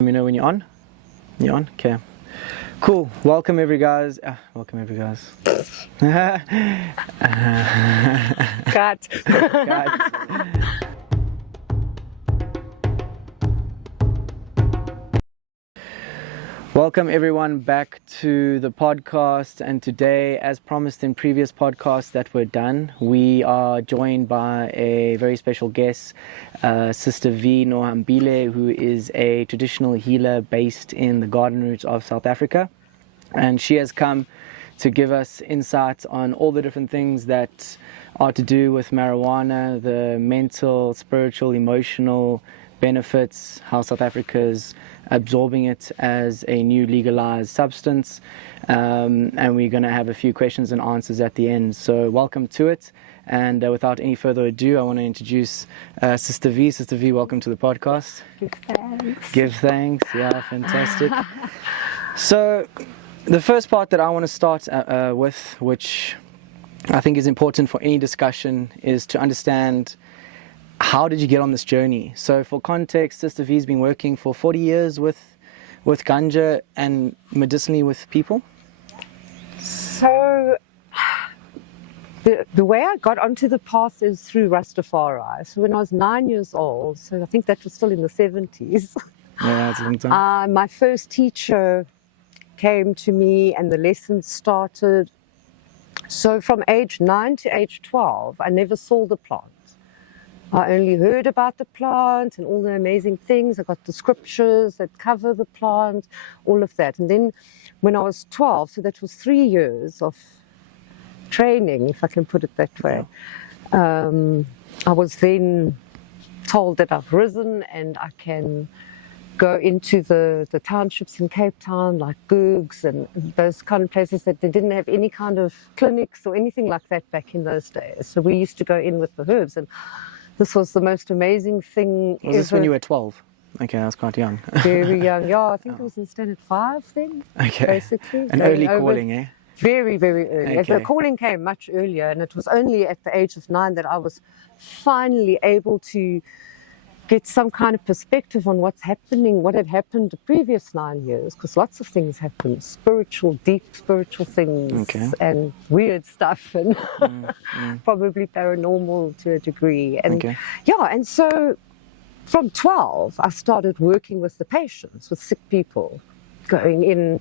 Let me know when you're on. You're on? Okay. Cool. Welcome every guys. Welcome every guys. Cut. Cut. Welcome everyone back to the podcast, and today, as promised in previous podcasts that were done, we are joined by a very special guest, Sister Vee Nohambile, who is a traditional healer based in the garden roots of South Africa, and she has come to give us insights on all the different things that are to do with marijuana, the mental, spiritual, emotional benefits, how South Africa's absorbing it as a new legalized substance, and we're going to have a few questions and answers at the end. So welcome to it, and without any further ado, I want to introduce Sister Vee. Sister Vee, welcome to the podcast. Give thanks. Give thanks. Yeah, fantastic. So the first part that I want to start with, which I think is important for any discussion, is to understand, how did you get on this journey? So for context, Sister Vee's been working for 40 years with ganja and medicinally with people? So the way I got onto the path is through Rastafari. So when I was 9 years old, so I think that was still in the 70s, Yeah, that's a long time. my first teacher came to me and the lessons started. So from age 9 to age 12, I never saw the plant. I only heard about the plant and all the amazing things. I got the scriptures that cover the plant, all of that. And then when I was 12, so that was 3 years of training, if I can put it that way, I was then told that I've risen and I can go into the townships in Cape Town, like Googs and those kind of places that they didn't have any kind of clinics or anything like that back in those days. So we used to go in with the herbs, and this was the most amazing thing Was this when you were 12? Okay, I was quite young. Very young, yeah. I think it was in standard 5 then, Okay. basically. An early calling, eh? Very, very early. Okay. The calling came much earlier, and it was only at the age of 9 that I was finally able to get some kind of perspective on what's happening, what had happened the previous 9 years, because lots of things happened, deep spiritual things, Okay. and weird stuff, and probably paranormal to a degree. And Okay. yeah, and so from 12, I started working with the patients, with sick people, going in,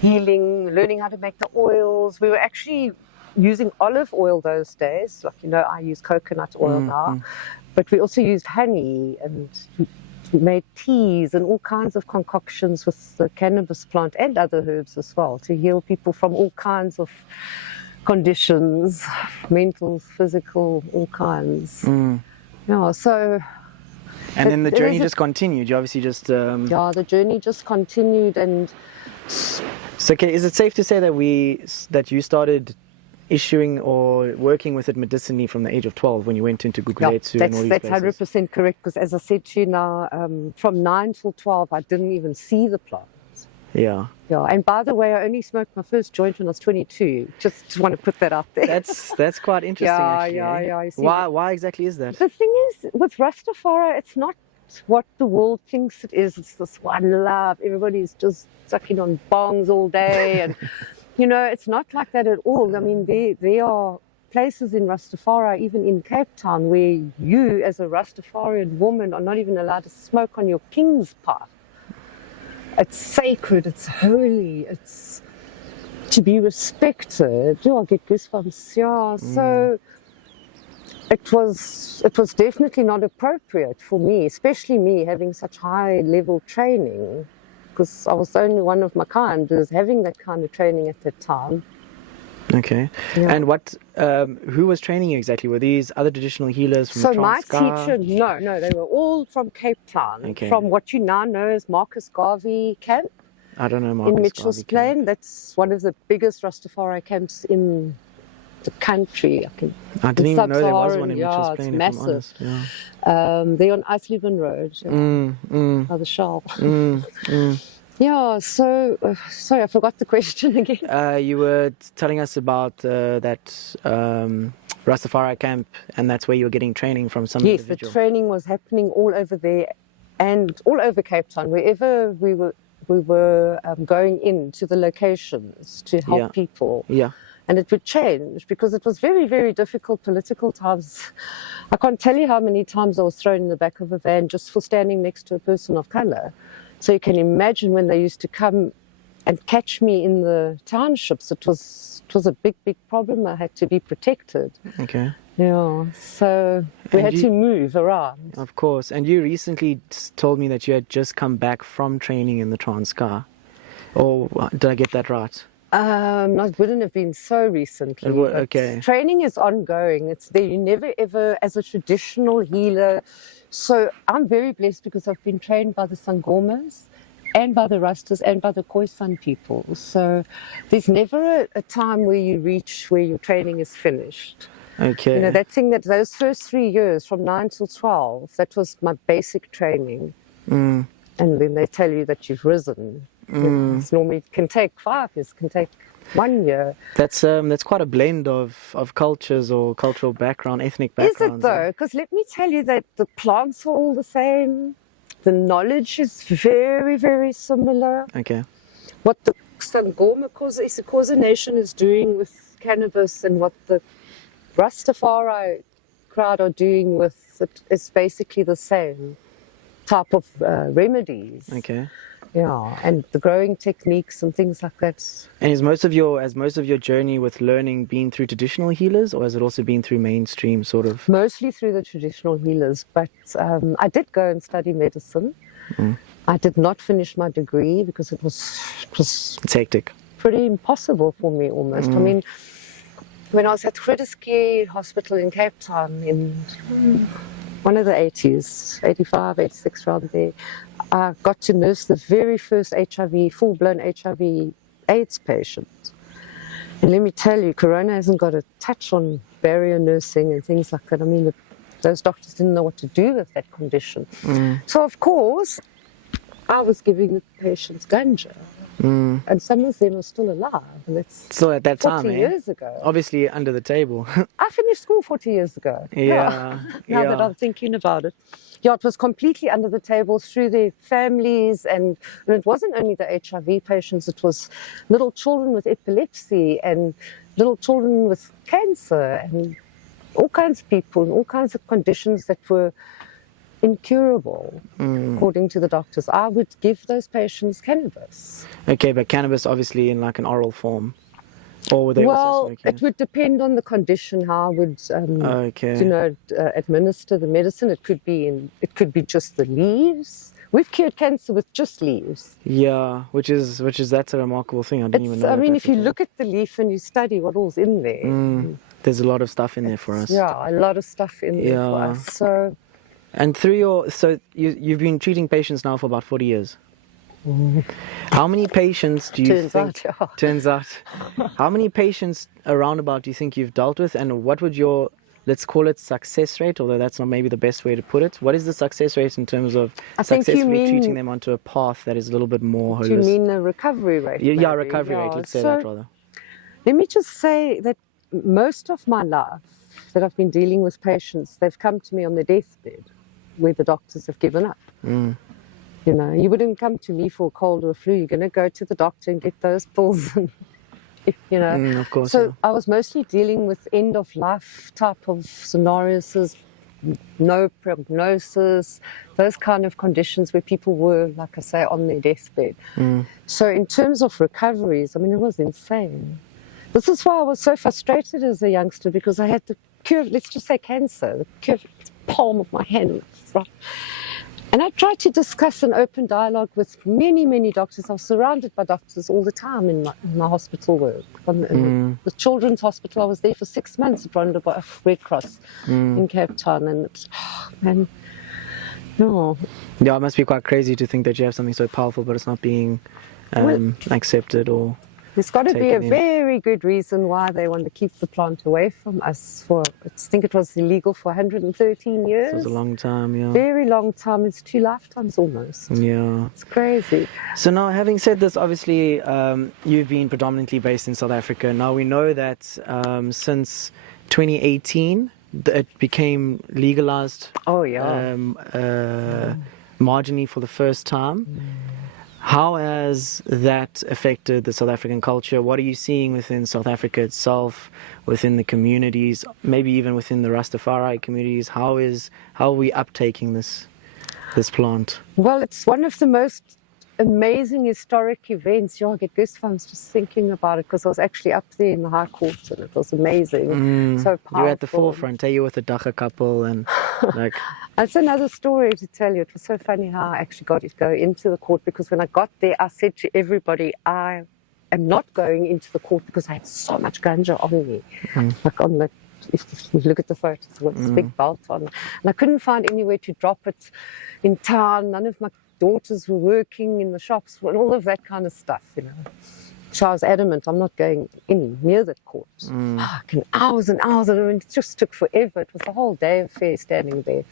healing, learning how to make the oils. We were actually using olive oil those days. Like, you know, I use coconut oil now. But we also used honey, and we made teas and all kinds of concoctions with the cannabis plant and other herbs as well, to heal people from all kinds of conditions, mental, physical, all kinds. Yeah, so... And then the journey just continued. You obviously just... Yeah, the journey just continued. And So okay, is it safe to say that you started issuing or working with it medicinally from the age of 12 when you went into Gugulethu and all these that's places? 100% correct, because as I said to you now, from 9 till 12, I didn't even see the plant. Yeah. Yeah, and by the way, I only smoked my first joint when I was 22. Just want to put that out there. That's quite interesting, actually. Yeah. You see, Why exactly is that? the thing is, with Rastafari, it's not what the world thinks it is. It's this one love. Everybody's just sucking on bongs all day, and you know, it's not like that at all. I mean, there are places in Rastafari, even in Cape Town, where you, as a Rastafarian woman, are not even allowed to smoke on your king's pipe. It's sacred, it's holy, it's to be respected. I get goosebumps, yeah. So it was definitely not appropriate for me, especially me having such high level training, because I was the only one of my kind who was having that kind of training at that time. Okay. Yeah. And who was training you exactly? Were these other traditional healers from So my Transkei? teacher, no, they were all from Cape Town, Okay. from what you now know as Marcus Garvey Camp I don't know, Marcus in Mitchell's Garvey Camp. Plain. That's one of the biggest Rastafari camps in the country. I didn't even know there was one in Yeah, Mitchell's it's Plain, if I'm massive. honest. Yeah. They're on Eisleben Road, by the Shell. Yeah, so, sorry, I forgot the question again. You were telling us about that Rastafari camp, and that's where you were getting training from some Yes, individual. the training was happening all over there and all over Cape Town, wherever we were going into the locations to help people. Yeah. And it would change because it was very, very difficult political times. I can't tell you how many times I was thrown in the back of a van just for standing next to a person of color. So you can imagine when they used to come and catch me in the townships, it was a big, big problem. I had to be protected. Okay. Yeah, so we had to move around. Of course. And you recently told me that you had just come back from training in the Transkei. Or did I get that right? It wouldn't have been so recently. Okay. Training is ongoing. It's there. You never ever, as a traditional healer. So I'm very blessed because I've been trained by the Sangomas and by the Rastas and by the Khoisan people. So there's never a time where you reach where your training is finished. Okay. You know, that thing that those first 3 years from 9 till 12, that was my basic training. And then they tell you that you've risen. It's normally can take 5 years, can take 1 year. That's quite a blend of cultures or cultural background, ethnic backgrounds. Is it though? Because let me tell you that the plants are all the same. The knowledge is very, very similar. Okay. What the Sangoma Xhosa Nation is doing with cannabis and what the Rastafari crowd are doing with it is basically the same type of remedies. Okay. Yeah, and the growing techniques and things like that. And has most of your journey with learning been through traditional healers, or has it also been through mainstream sort of? Mostly through the traditional healers, but I did go and study medicine. I did not finish my degree because it was It's hectic. pretty impossible for me almost. I mean, when I was at Grooteskies Hospital in Cape Town in one of the 80s, 85, 86 around there, I got to nurse the very first full-blown HIV AIDS patient. And let me tell you, Corona hasn't got a touch on barrier nursing and things like that. I mean, those doctors didn't know what to do with that condition. So, of course, I was giving the patients ganja. And some of them are still alive. And it's Still at that 40 time, years ago. Obviously under the table. I finished school 40 years ago. Yeah. Now that I'm thinking about it. Yeah, it was completely under the table through their families. And it wasn't only the HIV patients, it was little children with epilepsy and little children with cancer and all kinds of people and all kinds of conditions that were incurable, according to the doctors. I would give those patients cannabis. Okay, but cannabis obviously in like an oral form. Or were they also smoking? It would depend on the condition, how I would, okay. administer the medicine. It could be just the leaves. We've cured cancer with just leaves. Yeah, which is that's a remarkable thing. I didn't even know. I mean, if you look at the leaf and you study what all's in there, there's a lot of stuff in there for us. Yeah, a lot of stuff in there for us. So, and you've been treating patients now for about 40 years. How many patients do you think? Turns out. How many patients around about do you think you've dealt with, and what would your, let's call it, success rate, although that's not maybe the best way to put it. What is the success rate in terms of successfully treating them onto a path that is a little bit more holistic? Do you mean the recovery rate? Yeah, recovery rate, let's say that rather. Let me just say that most of my life that I've been dealing with patients, they've come to me on their deathbed where the doctors have given up. You know, you wouldn't come to me for a cold or a flu. You're going to go to the doctor and get those pills. You know, of course. So I was mostly dealing with end of life type of scenarios, no prognosis, those kind of conditions where people were, like I say, on their deathbed. So in terms of recoveries, I mean, it was insane. This is why I was so frustrated as a youngster, because I had the cure, let's just say cancer, the cure, the palm of my hand, right? And I tried to discuss an open dialogue with many, many doctors. I was surrounded by doctors all the time in my hospital work. In the children's hospital, I was there for 6 months at Red Cross in Cape Town. And no. Yeah, it must be quite crazy to think that you have something so powerful, but it's not being accepted or... There's got to be a very good reason why they want to keep the plant away from us. I think it was illegal for 113 years. It was a long time, yeah. Very long time. It's 2 lifetimes almost. Yeah. It's crazy. So now, having said this, obviously, you've been predominantly based in South Africa. Now, we know that since 2018, it became legalized. Oh, yeah. marginally for the first time. How has that affected the South African culture? What are you seeing within South Africa itself, within the communities, maybe even within the Rastafari communities? How are we uptaking this plant? Well, it's one of the most amazing historic events. I get goosebumps just thinking about it, because I was actually up there in the High Court and it was amazing. So powerful. You're at the forefront, you with the Dacha couple and like... That's another story to tell you. It was so funny how I actually got to go into the court, because when I got there, I said to everybody, I am not going into the court because I had so much ganja on me. Like on the, if you look at the photos, with this big belt on. And I couldn't find anywhere to drop it in town. None of my daughters were working in the shops and all of that kind of stuff, you know. So I was adamant, I'm not going any near that court. Fucking hours and hours, and it just took forever. It was a whole day affair standing there.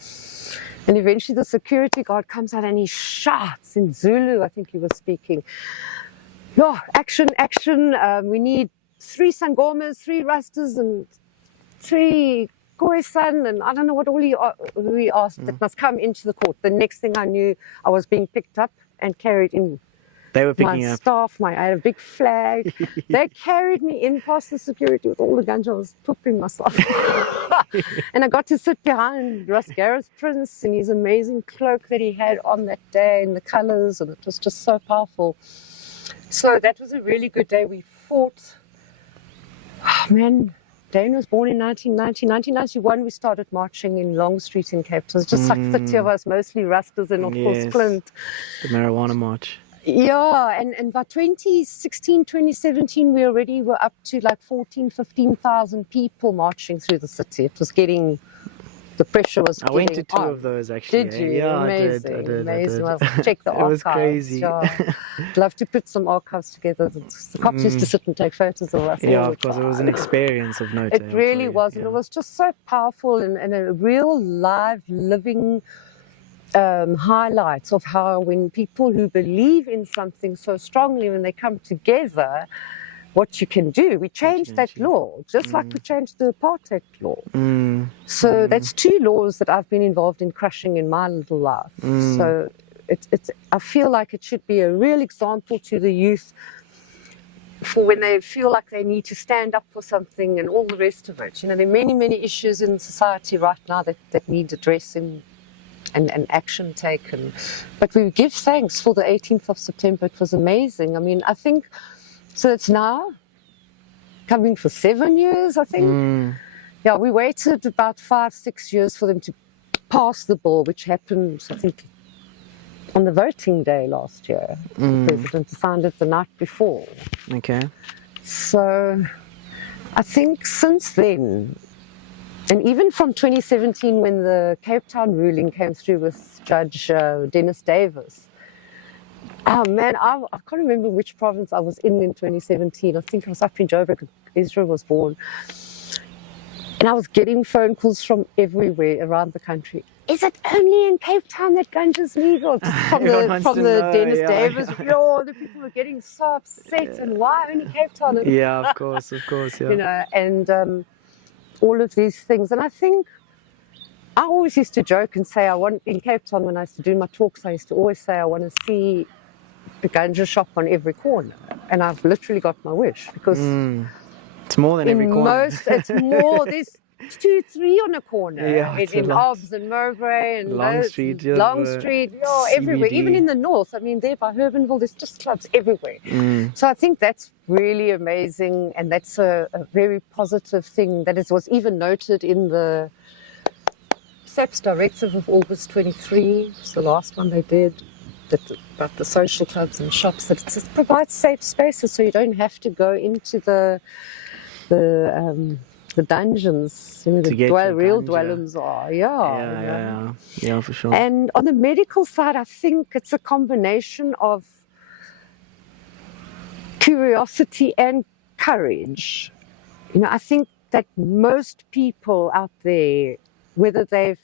And eventually the security guard comes out and he shouts in Zulu, I think he was speaking, "No, action, action, we need 3 sangomas, 3 rastas and 3 Khoisan," and I don't know what all he asked that must come into the court. The next thing I knew, I was being picked up and carried in. They were picking my up. Staff, I had a big flag. They carried me in past the security with all the ganja. I was pooping myself. And I got to sit behind Russ Garrett's Prince in his amazing cloak that he had on that day, and the colors, and it was just so powerful. So that was a really good day. We fought. Oh, man, Dane was born in 1990. 1991, we started marching in Long Street in Cape Town. It was just like 30 of us, mostly Rastas and of course Clint. The Marijuana March. Yeah, and by 2016, 2017, we already were up to like 15,000 people marching through the city. It was getting, the pressure was I went to 2 of those actually. Did you? Yeah, amazing, I did. amazing. Well, check the archives. It was crazy. Yeah. I'd love to put some archives together. The cops used to sit and take photos of us. Yeah, of course, it was an experience of note. It really was, and it was just so powerful and a real live, living highlights of how when people who believe in something so strongly, when they come together, what you can do. We changed that law, just like we changed the apartheid law. So that's 2 laws that I've been involved in crushing in my little life. So I feel like it should be a real example to the youth for when they feel like they need to stand up for something and all the rest of it. You know, there are many, many issues in society right now that need addressing and action taken. But we give thanks for the 18th of September. It was amazing. I mean, I think, so it's now coming for 7 years, I think. Yeah, we waited about 5-6 years for them to pass the bill, which happened, I think, on the voting day last year. The president signed it the night before. Okay. So I think since then, and even from 2017 when the Cape Town ruling came through with Judge Dennis Davis, oh man, I can't remember which province I was in 2017. I think I was up in Joburg, Israel was born. And I was getting phone calls from everywhere around the country. Is it only in Cape Town that ganja's legal? From the Dennis Davis. The people were getting so upset, and why only Cape Town? And, yeah, of course, yeah. You know, and all of these things. And I think I always used to joke and say in Cape Town when I used to do my talks, I used to always say I want to see the ganja shop on every corner. And I've literally got my wish, because it's more than every corner. It's more, there's 2, 3 on a corner. Yeah, in Hobbs and Mowbray and Long Street, everywhere. Even in the north, I mean, there by Hermanville, there's just clubs everywhere. So I think that's really amazing, and that's a very positive thing that was even noted in the SAPS directive of August 23. It's the last one they did, about the social clubs and shops, that it provides safe spaces so you don't have to go into the dungeons, you know, the real dwellings are. Yeah, for sure. And on the medical side, I think it's a combination of curiosity and courage. You know, I think that most people out there, whether they've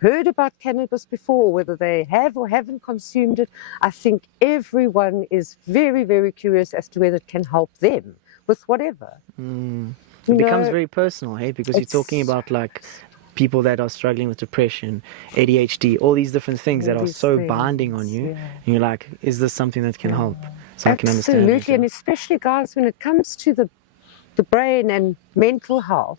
heard about cannabis before, or whether they have or haven't consumed it, I think everyone is very, very curious as to whether it can help them with whatever. It becomes very personal, hey, because you're talking about like people that are struggling with depression, ADHD, all these different things that are so binding on you. And you're like, is this something that can help? So I can understand. Absolutely, and especially, guys, when it comes to the brain and mental health,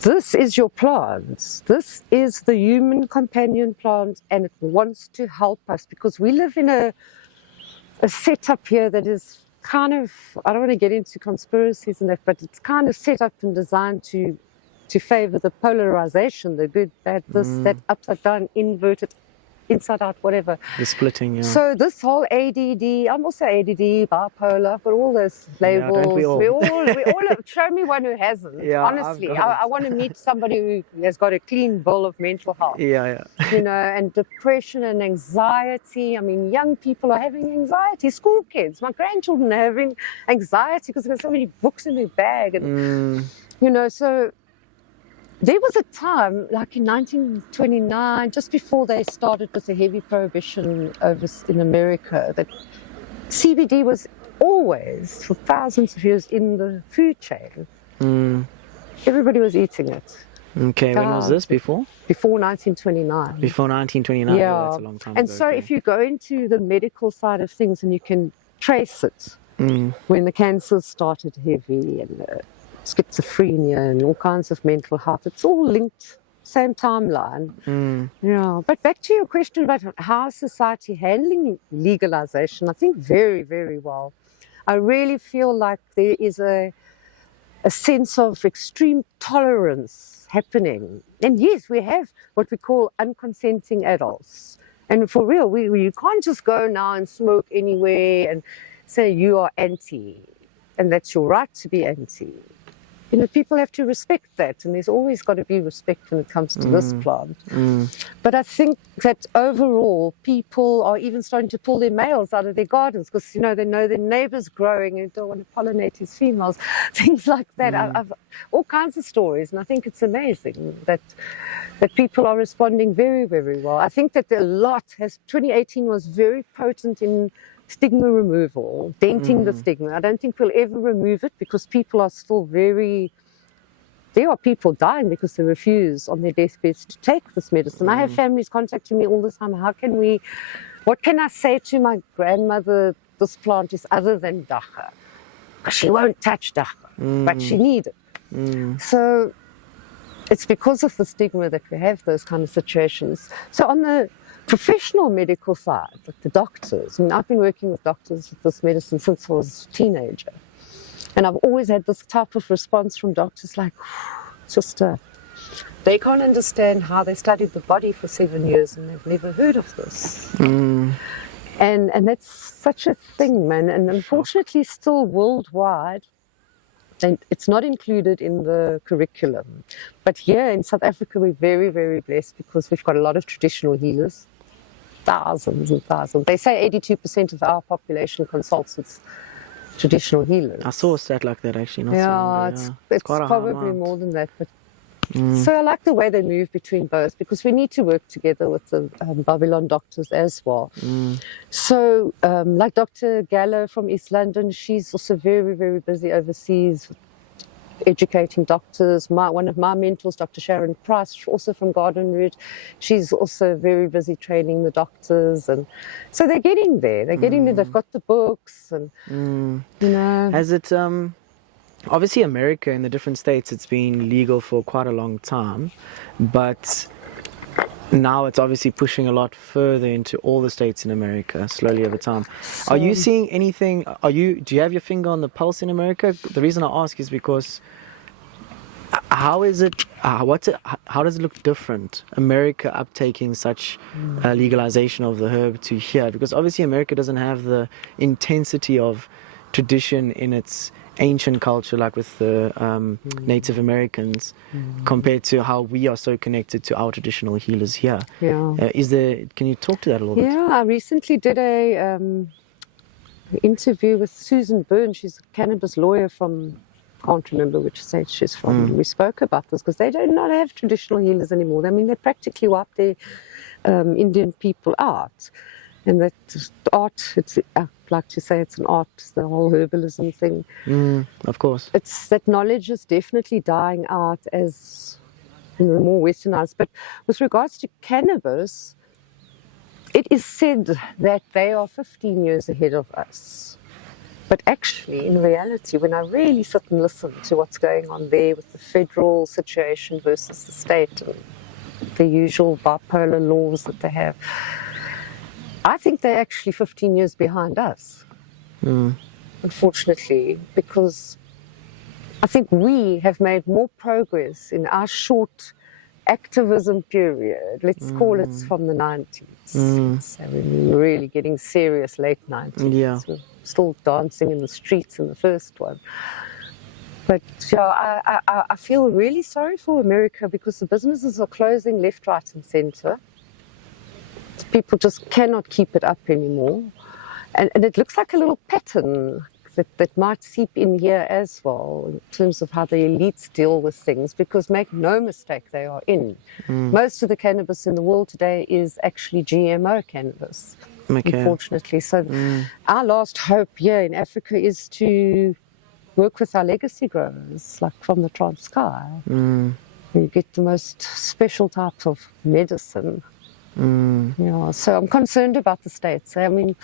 this is your plant. This is the human companion plant, and it wants to help us because we live in a setup here that is kind of, I don't want to get into conspiracies and that, but it's kind of set up and designed to favor the polarization, the good, bad, this, that, upside down, inverted, inside out, whatever. The splitting, yeah. So this whole ADD, I'm also ADD, bipolar, I've got all those labels. Yeah, don't we all? We all have, show me one who hasn't. Yeah, honestly, I want to meet somebody who has got a clean bill of mental health. Yeah. You know, and depression and anxiety. I mean, young people are having anxiety. School kids, my grandchildren are having anxiety because they've got so many books in their bag. And, you know, so there was a time, like in 1929, just before they started with the heavy prohibition over in America, that CBD was always, for thousands of years, in the food chain. Everybody was eating it. Okay, when was this? Before? Before 1929. Before 1929? Yeah. Oh, that's a long time and ago. so if you go into the medical side of things and you can trace it, when the cancers started heavy and schizophrenia and all kinds of mental health, it's all linked, same timeline. Yeah. But back to your question about how is society handling legalization, I think very, very well. I really feel like there is a sense of extreme tolerance happening. And yes, we have what we call unconsenting adults. And for real, you can't just go now and smoke anywhere and say you are anti, and that's your right to be anti. You know, people have to respect that, and there's always got to be respect when it comes to this plant. But I think that overall, people are even starting to pull their males out of their gardens because, you know their neighbour's growing and don't want to pollinate his females, things like that. I've all kinds of stories, and I think it's amazing that people are responding very, very well. I think that 2018 was very potent in stigma removal, denting the stigma. I don't think we'll ever remove it because people are still there are people dying because they refuse on their deathbeds to take this medicine. I have families contacting me all the time. What can I say to my grandmother, this plant is other than dacha? Because she won't touch dacha, but she needs it. So it's because of the stigma that we have those kind of situations. So on the professional medical side, like the doctors, I mean, I've been working with doctors with this medicine since I was a teenager. And I've always had this type of response from doctors like, sister, they can't understand how they studied the body for 7 years and they've never heard of this. And that's such a thing, man. And unfortunately, still worldwide, and it's not included in the curriculum. But here in South Africa, we're very, very blessed because we've got a lot of traditional healers, thousands and thousands. They say 82% of our population consults with traditional healers. I saw a stat like that actually. It's probably more than that. But so I like the way they move between both because we need to work together with the Babylon doctors as well. So like Dr. Gallo from East London, she's also very, very busy overseas educating doctors. One of my mentors, Dr. Sharon Price, also from Garden Route, she's also very busy training the doctors. And so they're getting there. They're getting there. They've got the books and, you know. Has it... Obviously, America in the different states, it's been legal for quite a long time, but now it's obviously pushing a lot further into all the states in America, slowly over time. Are you seeing anything? Do you have your finger on the pulse in America? The reason I ask is because how is it? How does it look different? America uptaking such legalization of the herb to here, because obviously America doesn't have the intensity of tradition in its ancient culture like with the Native Americans compared to how we are so connected to our traditional healers here. Can you talk to that a little bit? I recently did a interview with Susan Byrne. She's a cannabis lawyer from, can't remember which state she's from. We spoke about this because they do not have traditional healers anymore. I mean, they practically wiped their Indian people out. And that art, I like to say it's an art, the whole herbalism thing. Of course. That knowledge is definitely dying out as the more westernized. But with regards to cannabis, it is said that they are 15 years ahead of us. But actually, in reality, when I really sit and listen to what's going on there with the federal situation versus the state and the usual bipolar laws that they have, I think they're actually 15 years behind us, unfortunately, because I think we have made more progress in our short activism period. Let's call it from the 90s. So we were really getting serious late 90s. Yeah. We're still dancing in the streets in the first one. But yeah, I feel really sorry for America because the businesses are closing left, right and center. People just cannot keep it up anymore. And it looks like a little pattern that might seep in here as well in terms of how the elites deal with things, because make no mistake, they are in. Most of the cannabis in the world today is actually GMO cannabis, unfortunately. So our last hope here in Africa is to work with our legacy growers, like from the Transkei. You get the most special types of medicine. So I'm concerned about the States. I mean,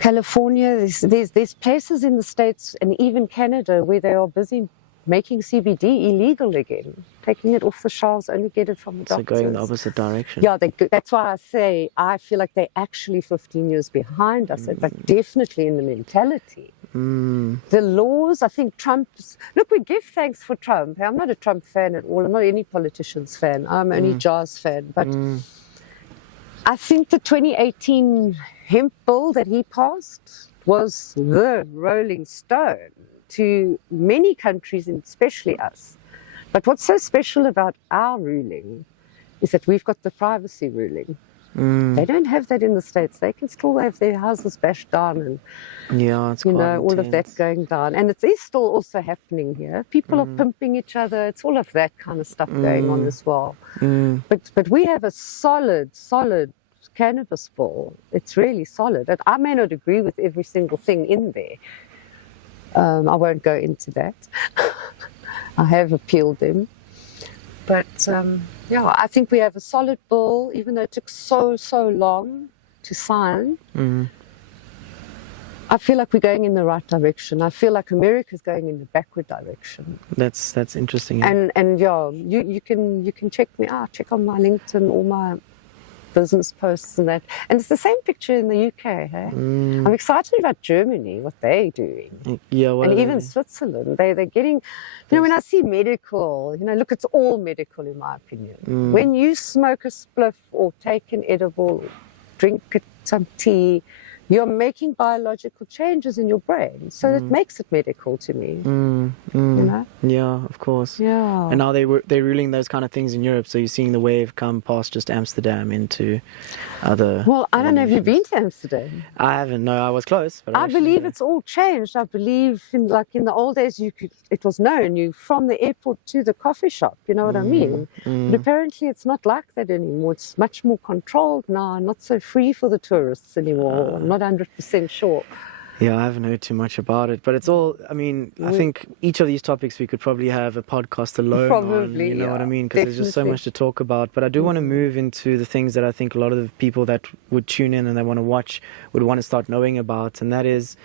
California, there's places in the States and even Canada where they are busy making CBD illegal again, taking it off the shelves, only get it from the doctors. So going the opposite direction. Yeah, that's why I say I feel like they're actually 15 years behind us, but definitely in the mentality. The laws, I think look, we give thanks for Trump. I'm not a Trump fan at all. I'm not any politician's fan. I'm only jazz fan. But I think the 2018 hemp bill that he passed was the rolling stone to many countries, and especially us. But what's so special about our ruling is that we've got the privacy ruling. They don't have that in the States. They can still have their houses bashed down and it's all of that going down. And it is still also happening here. People are pimping each other. It's all of that kind of stuff going on as well. But we have a solid cannabis bill. It's really solid. And I may not agree with every single thing in there. I won't go into that. I have appealed them. But I think we have a solid bill, even though it took so long to sign. I feel like we're going in the right direction. I feel like America's going in the backward direction. That's interesting. And you can check me out. Check on my LinkedIn, all my business posts and that. And it's the same picture in the UK. Hey? I'm excited about Germany, what they're doing. And even Switzerland. They're getting, when I see medical, look, it's all medical in my opinion. When you smoke a spliff or take an edible, drink some tea, you're making biological changes in your brain. So it makes it medical to me. Yeah, of course. Yeah. And now they're ruling those kind of things in Europe. So you're seeing the wave come past just Amsterdam into other... Well, I don't know. Have you been to Amsterdam? I haven't. No, I was close. But I believe it's all changed. I believe in the old days, it was known from the airport to the coffee shop. You know what I mean? But apparently it's not like that anymore. It's much more controlled now, not so free for the tourists anymore. I'm not 100% sure. Yeah, I haven't heard too much about it, but it's all, I think each of these topics we could probably have a podcast alone on, you know what I mean? Because there's just so much to talk about. But I do want to move into the things that I think a lot of the people that would tune in and they want to watch would want to start knowing about, and that is,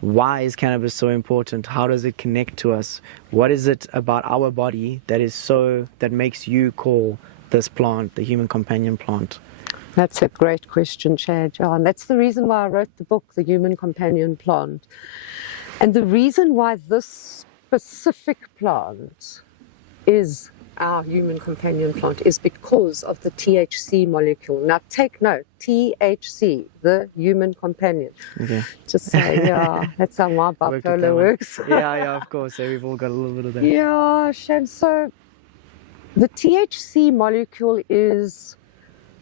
why is cannabis so important? How does it connect to us? What is it about our body that makes you call this plant the human companion plant? That's a great question, Chad. And that's the reason why I wrote the book, The Human Companion Plant. And the reason why this specific plant is our human companion plant is because of the THC molecule. Now take note, THC, the human companion. Okay. Just say, that's how my bipolar works. Yeah, of course. We've all got a little bit of that. Yeah, Shan. So the THC molecule is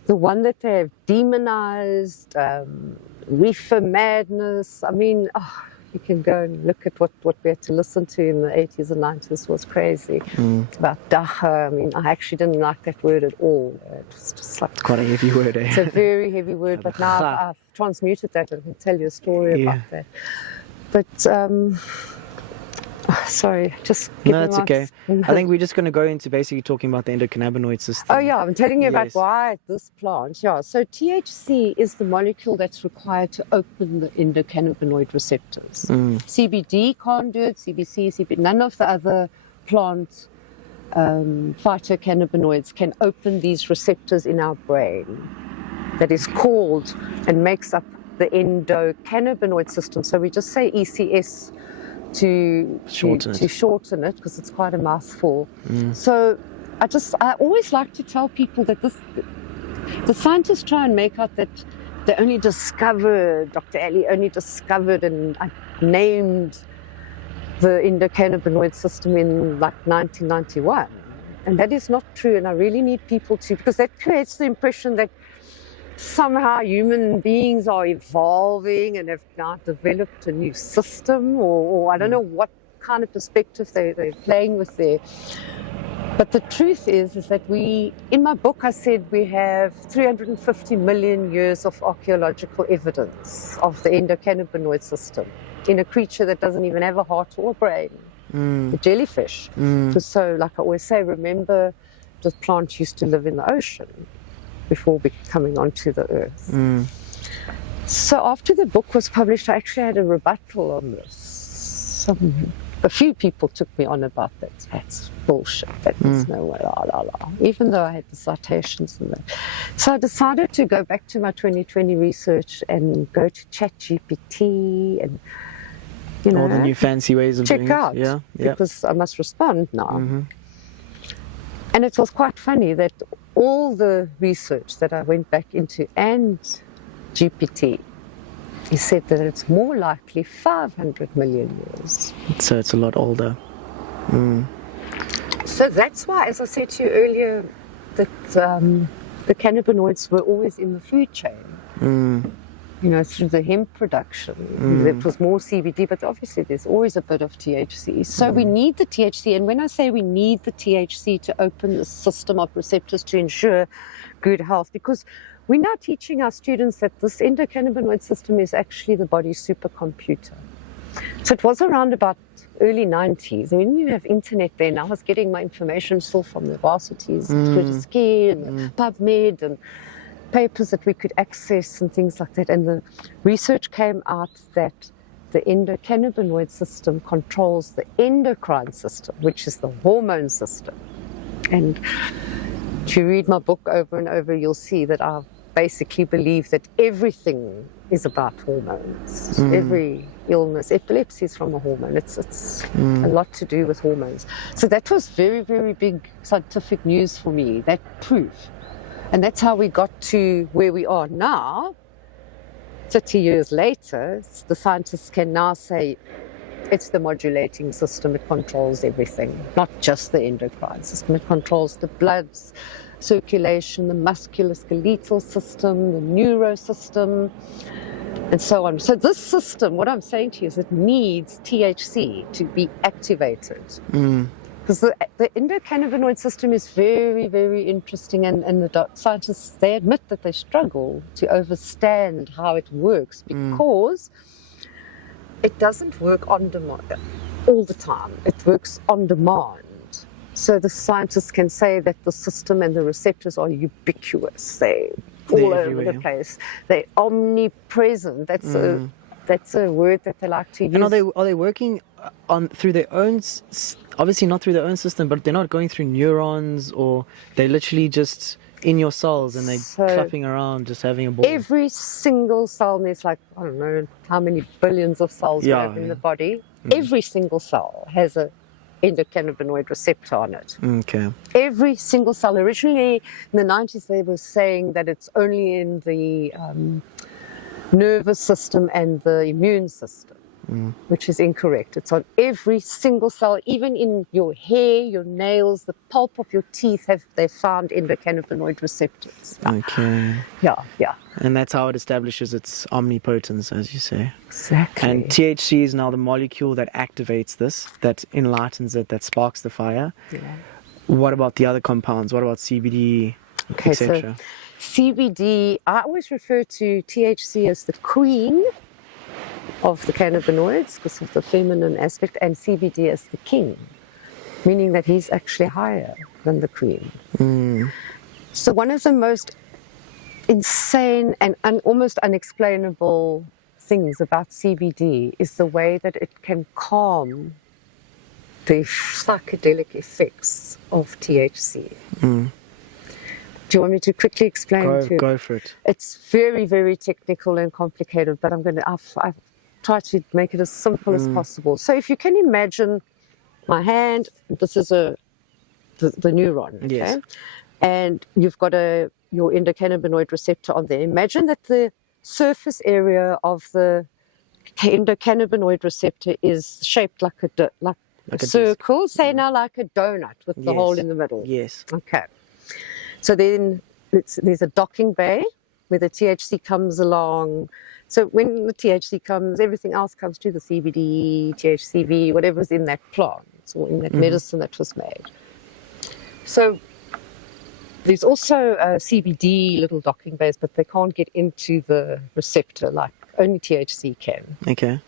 the one that they have demonized, reefer madness. I mean, you can go and look at what we had to listen to in the 80s and 90s was crazy. It's about dacha. I mean, I actually didn't like that word at all. It was just like... It's quite a heavy word, eh? It's a very heavy word, but now I've transmuted that and can tell you a story about that. But Sorry, just No, that's okay. I think we're just going to go into basically talking about the endocannabinoid system. Oh yeah, I'm telling you about Yes. why this plant. Yeah, so THC is the molecule that's required to open the endocannabinoid receptors. CBD can't do it, CBC, none of the other plant phytocannabinoids can open these receptors in our brain that is called and makes up the endocannabinoid system. So we just say ECS to shorten it because it's quite a mouthful. So I always like to tell people that the scientists try and make out that they only discovered, Dr. Ali only discovered and named the endocannabinoid system in like 1991. And that is not true. And I really need people to, because that creates the impression that somehow human beings are evolving and have now developed a new system, or I don't know what kind of perspective they're playing with there. But the truth is that in my book I said we have 350 million years of archaeological evidence of the endocannabinoid system in a creature that doesn't even have a heart or a brain, the jellyfish. So like I always say, remember the plant used to live in the ocean before coming onto the earth. So after the book was published, I actually had a rebuttal on this. A few people took me on about that. That's bullshit. That is no way, even though I had the citations and that. So I decided to go back to my 2020 research and go to ChatGPT and, all the new fancy ways of doing check out. Yeah. Because I must respond now. And it was quite funny that all the research that I went back into and GPT, he said that it's more likely 500 million years. So it's a lot older. So that's why, as I said to you earlier, that the cannabinoids were always in the food chain. Through the hemp production. There was more CBD, but obviously there's always a bit of THC. So we need the THC, and when I say we need the THC to open the system of receptors to ensure good health, because we're now teaching our students that this endocannabinoid system is actually the body's supercomputer. So it was around about early 90s. I mean, you have internet then. I was getting my information still from the varsities, British Ski and PubMed and papers that we could access and things like that. And the research came out that the endocannabinoid system controls the endocrine system, which is the hormone system. And if you read my book over and over, you'll see that I basically believe that everything is about hormones. Every illness, epilepsy is from a hormone. It's a lot to do with hormones. So that was very, very big scientific news for me, that proof. And that's how we got to where we are now. 30 years later, the scientists can now say it's the modulating system. It controls everything, not just the endocrine system. It controls the blood circulation, the musculoskeletal system, the neuro system, and so on. So this system, what I'm saying to you is it needs THC to be activated. Because the endocannabinoid system is very, very interesting, and the scientists, they admit that they struggle to understand how it works because it doesn't work on demand all the time. It works on demand. So the scientists can say that the system and the receptors are ubiquitous. They're all over the place. They're omnipresent. That's a word that they like to use. And are they working through their own, obviously not through their own system, but they're not going through neurons, or they're literally just in your cells and they're clapping around, just having a ball? Every single cell, and there's like, I don't know how many billions of cells we have in the body. Every single cell has a endocannabinoid receptor on it. Okay. Every single cell. Originally in the 90s they were saying that it's only in the nervous system and the immune system, which is incorrect. It's on every single cell, even in your hair, your nails, the pulp of your teeth, they found endocannabinoid receptors. Okay. Yeah. And that's how it establishes its omnipotence, as you say. Exactly. And THC is now the molecule that activates this, that enlightens it, that sparks the fire. Yeah. What about the other compounds? What about CBD, etc.? So CBD, I always refer to THC as the queen of the cannabinoids because of the feminine aspect, and CBD as the king, meaning that he's actually higher than the queen. So one of the most insane and almost unexplainable things about CBD is the way that it can calm the psychedelic effects of THC. Do you want me to quickly explain? Go for it. It's very, very technical and complicated, but I've tried to make it as simple as possible. So if you can imagine my hand, this is the neuron, okay? Yes. And you've got your endocannabinoid receptor on there. Imagine that the surface area of the endocannabinoid receptor is shaped like a circle, say now like a donut with the hole in the middle. Yes. Okay. So then there's a docking bay where the THC comes along. So when the THC comes, everything else comes to the CBD, THCV, whatever's in that plant or in that medicine that was made. So there's also CBD little docking bays, but they can't get into the receptor like only THC can. Okay.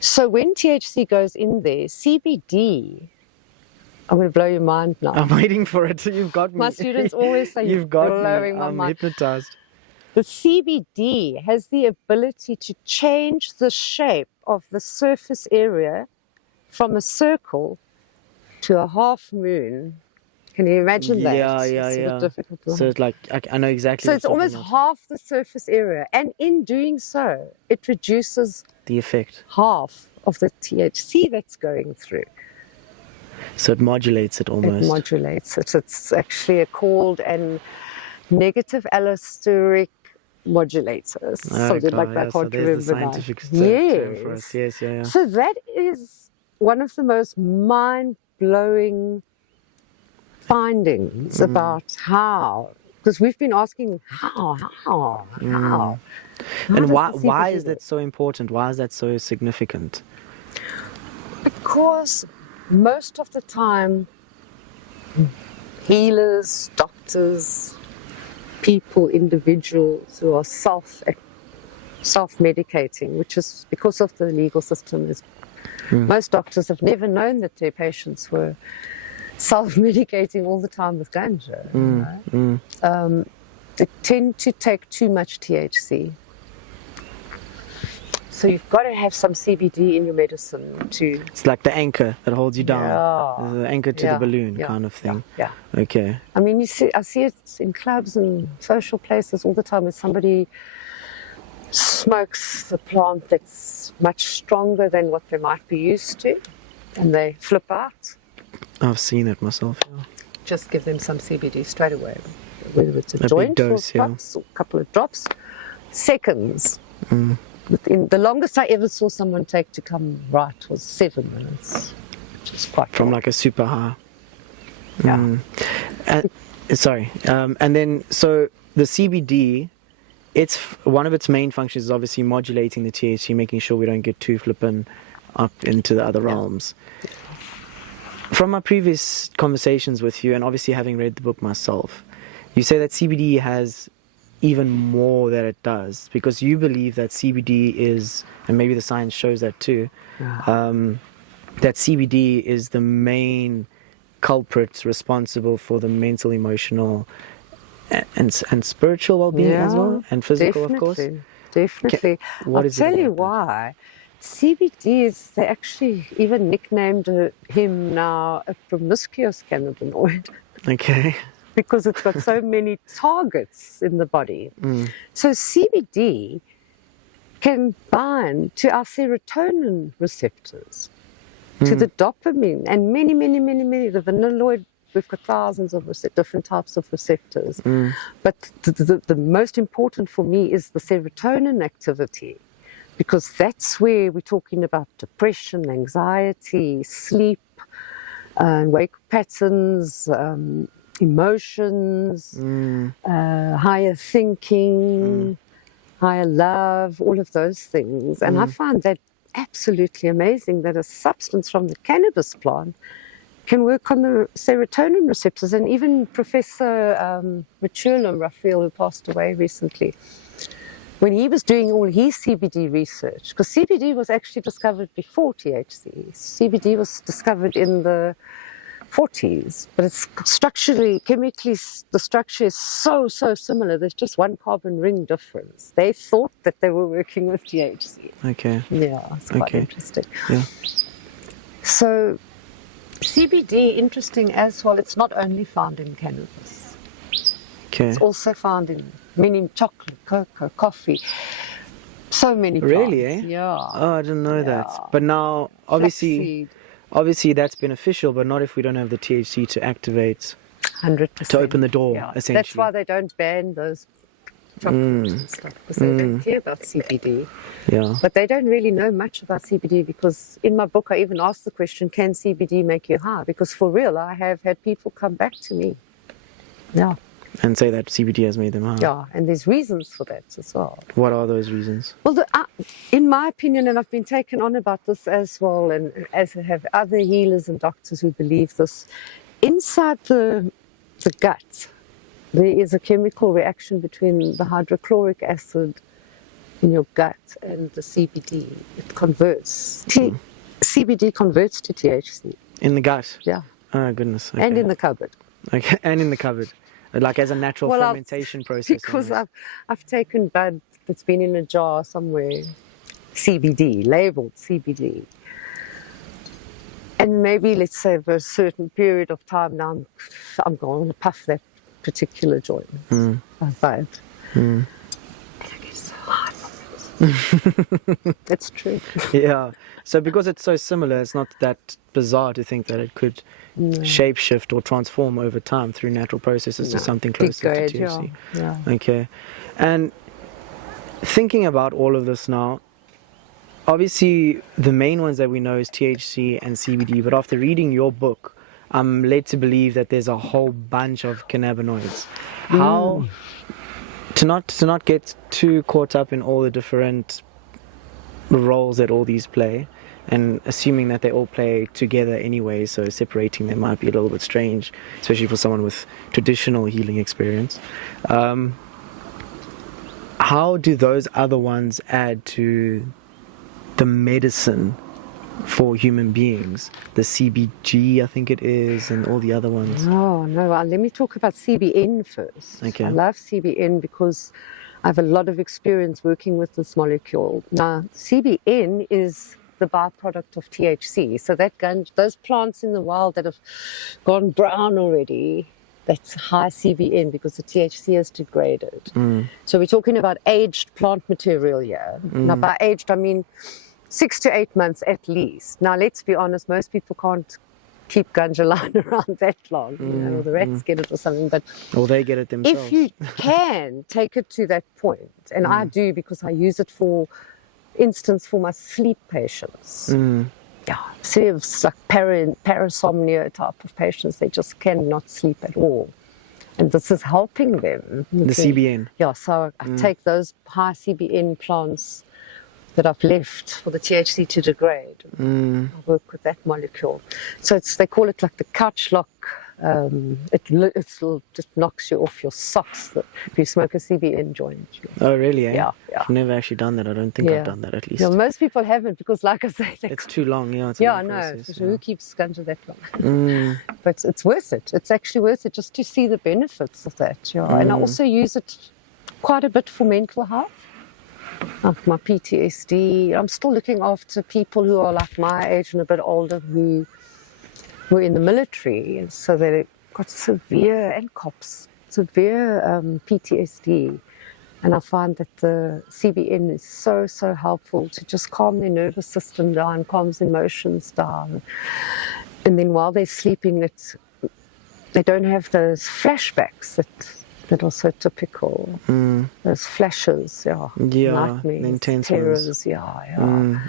So when THC goes in there, CBD, I'm going to blow your mind now. I'm waiting for it. You've got me. My students always say you've got blowing me. my I'm mind. hypnotized. The CBD has the ability to change the shape of the surface area from a circle to a half moon. Can you imagine that? Yeah. It's a bit difficult to So it's like, I know exactly. So it's almost half the surface area. And in doing so, it reduces the effect. half of the THC that's going through. So it modulates it almost. It modulates it. It's actually called a negative allosteric modulator. Something like that. I can't remember the scientific term for it. Yes. So that is one of the most mind-blowing findings about how, because we've been asking how. And why is that so important? Why is that so significant? Because most of the time, healers, doctors, people, individuals who are self-medicating, which is because of the legal system, most doctors have never known that their patients were self-medicating all the time with ganja. They tend to take too much THC. So you've got to have some CBD in your medicine to... It's like the anchor that holds you down. The anchor to the balloon kind of thing. Yeah. Okay. I mean, I see it in clubs and social places all the time when somebody smokes a plant that's much stronger than what they might be used to, and they flip out. I've seen it myself. Yeah. Just give them some CBD straight away, whether it's a big joint dose, or a couple of drops, seconds. Within the longest I ever saw someone take to come right was 7 minutes, which is quite from long. like a super high. Yeah. And then so the CBD, it's one of its main functions is obviously modulating the THC, making sure we don't get too flippant up into the other realms. From my previous conversations with you, and obviously having read the book myself, you say that CBD has even more that it does, because you believe that CBD is, and maybe the science shows that too, that CBD is the main culprit responsible for the mental, emotional, and spiritual well-being as well, and physical, of course. Definitely. I'll tell you why. CBD is, they actually even nicknamed him now a promiscuous cannabinoid. Okay. Because it's got so many targets in the body. So CBD can bind to our serotonin receptors, to the dopamine, and many, the vanilloid. We've got thousands of different types of receptors. But the most important for me is the serotonin activity, because that's where we're talking about depression, anxiety, sleep, wake patterns, emotions, higher thinking, higher love, all of those things. And I find that absolutely amazing that a substance from the cannabis plant can work on the serotonin receptors. And even Professor Raphael, who passed away recently, when he was doing all his CBD research, because CBD was actually discovered before THC. CBD was discovered in the 40s, but it's structurally, chemically, the structure is so similar. There's just one carbon ring difference. They thought that they were working with THC. Okay. Yeah, it's quite interesting. Yeah. So CBD, interesting as well, it's not only found in cannabis. Okay. It's also found in many chocolate, cocoa, coffee, so many plants. Really, eh? Yeah. Oh, I didn't know that. But now, obviously that's beneficial, but not if we don't have the THC to activate, 100%. to open the door, essentially. That's why they don't ban those chocolates and stuff, because they don't care about CBD. Yeah. But they don't really know much about CBD, because in my book I even asked the question, can CBD make you high? Because for real, I have had people come back to me. Yeah. And say that CBD has made them high. Yeah, and there's reasons for that as well. What are those reasons? Well, in my opinion, and I've been taken on about this as well, and as have other healers and doctors who believe this, inside the gut, there is a chemical reaction between the hydrochloric acid in your gut and the CBD. It converts. CBD converts to THC. In the gut? Yeah. Oh, goodness. Okay. And in the cupboard. Okay, and in the cupboard. Like as a natural fermentation process. Because I've taken bud that's been in a jar somewhere, CBD, labeled CBD. And maybe, let's say, for a certain period of time now, I'm going to puff that particular joint. I've bud. And I get so high from it. That's true. Yeah. So because it's so similar, it's not that bizarre to think that it could shape-shift or transform over time through natural processes to something closer to THC. Yeah. Okay. And thinking about all of this now, obviously the main ones that we know is THC and CBD, but after reading your book, I'm led to believe that there's a whole bunch of cannabinoids. How to not get too caught up in all the different roles that all these play, and assuming that they all play together anyway, so separating them might be a little bit strange, especially for someone with traditional healing experience. How do those other ones add to the medicine for human beings? The CBG, I think it is, and all the other ones. Oh, no. Let me talk about CBN first. Okay. I love CBN because I have a lot of experience working with this molecule. Now, CBN is the byproduct of THC. So that those plants in the wild that have gone brown already, that's high CBN because the THC is degraded. So we're talking about aged plant material here. Now, by aged, I mean 6 to 8 months at least. Now, let's be honest, most people can't keep ganja lying around that long. You know, the rats get it or something. But or they get it themselves. If you can take it to that point, and I do because I use it for instance for my sleep patients. Yeah, serious like parasomnia type of patients, they just cannot sleep at all. And this is helping them. The CBN. Yeah, so I take those high CBN plants that I've left for the THC to degrade. I work with that molecule. So they call it like the couch lock. It just knocks you off your socks if you smoke a CBN joint. Oh, really? Eh? Yeah. I've never actually done that. I don't think I've done that, at least. Yeah, most people haven't because, like I say, it's too long. Yeah, it's a long process. Who keeps ganja that long? But it's worth it. It's actually worth it just to see the benefits of that. Yeah. And I also use it quite a bit for mental health. Like my PTSD. I'm still looking after people who are like my age and a bit older who were in the military, and so they got severe PTSD. And I find that the CBN is so helpful to just calm their nervous system down, calms emotions down. And then while they're sleeping, they don't have those flashbacks that are so typical. Those flashes, nightmares, the intense terrors, ones.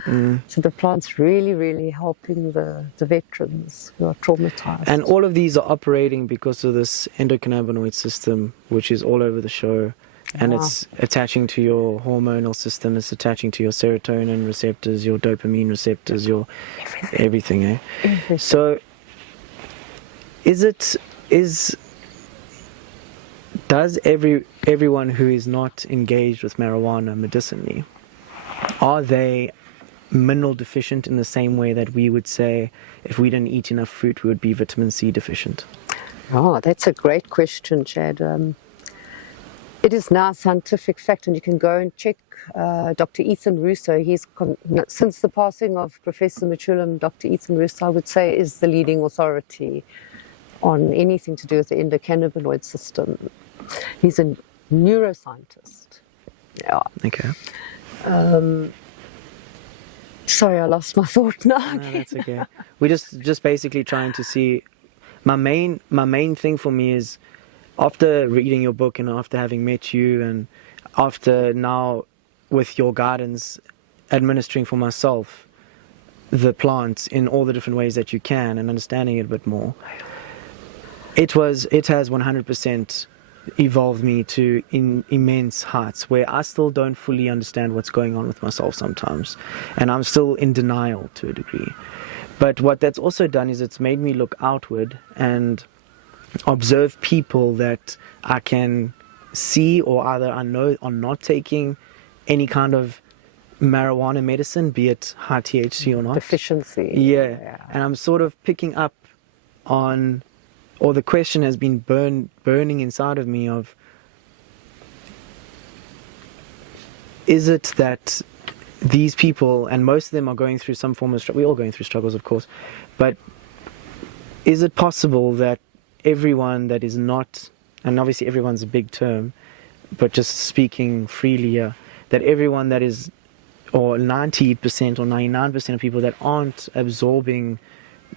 So the plant's really helping the veterans who are traumatized. And all of these are operating because of this endocannabinoid system, which is all over the show. And it's attaching to your hormonal system, it's attaching to your serotonin receptors, your dopamine receptors, your everything, eh? Everything. does everyone who is not engaged with marijuana medicinally, are they mineral deficient in the same way that we would say if we didn't eat enough fruit we would be vitamin C deficient? Oh, that's a great question, Chad. It is now scientific fact, and you can go and check Dr. Ethan Russo. Since the passing of Professor Machulum, Dr. Ethan Russo, I would say, is the leading authority on anything to do with the endocannabinoid system. He's a neuroscientist. Yeah. Okay. Sorry, I lost my thought now. No, that's okay. We're just basically trying to see. My main thing for me is, after reading your book and after having met you and after now with your guidance administering for myself the plants in all the different ways that you can and understanding it a bit more, it has 100% evolved me to immense heights where I still don't fully understand what's going on with myself sometimes, and I'm still in denial to a degree. But what that's also done is it's made me look outward and observe people that I can see, or either I know are not taking any kind of marijuana medicine, be it high THC or not. Deficiency. Yeah. And I'm sort of picking up on, or the question has been burning inside of me of, is it that these people, and most of them are going through some form of struggle, we're all going through struggles of course, but is it possible that everyone that is not, and obviously everyone's a big term, but just speaking freely here, that everyone that is, or 90% or 99% of people that aren't absorbing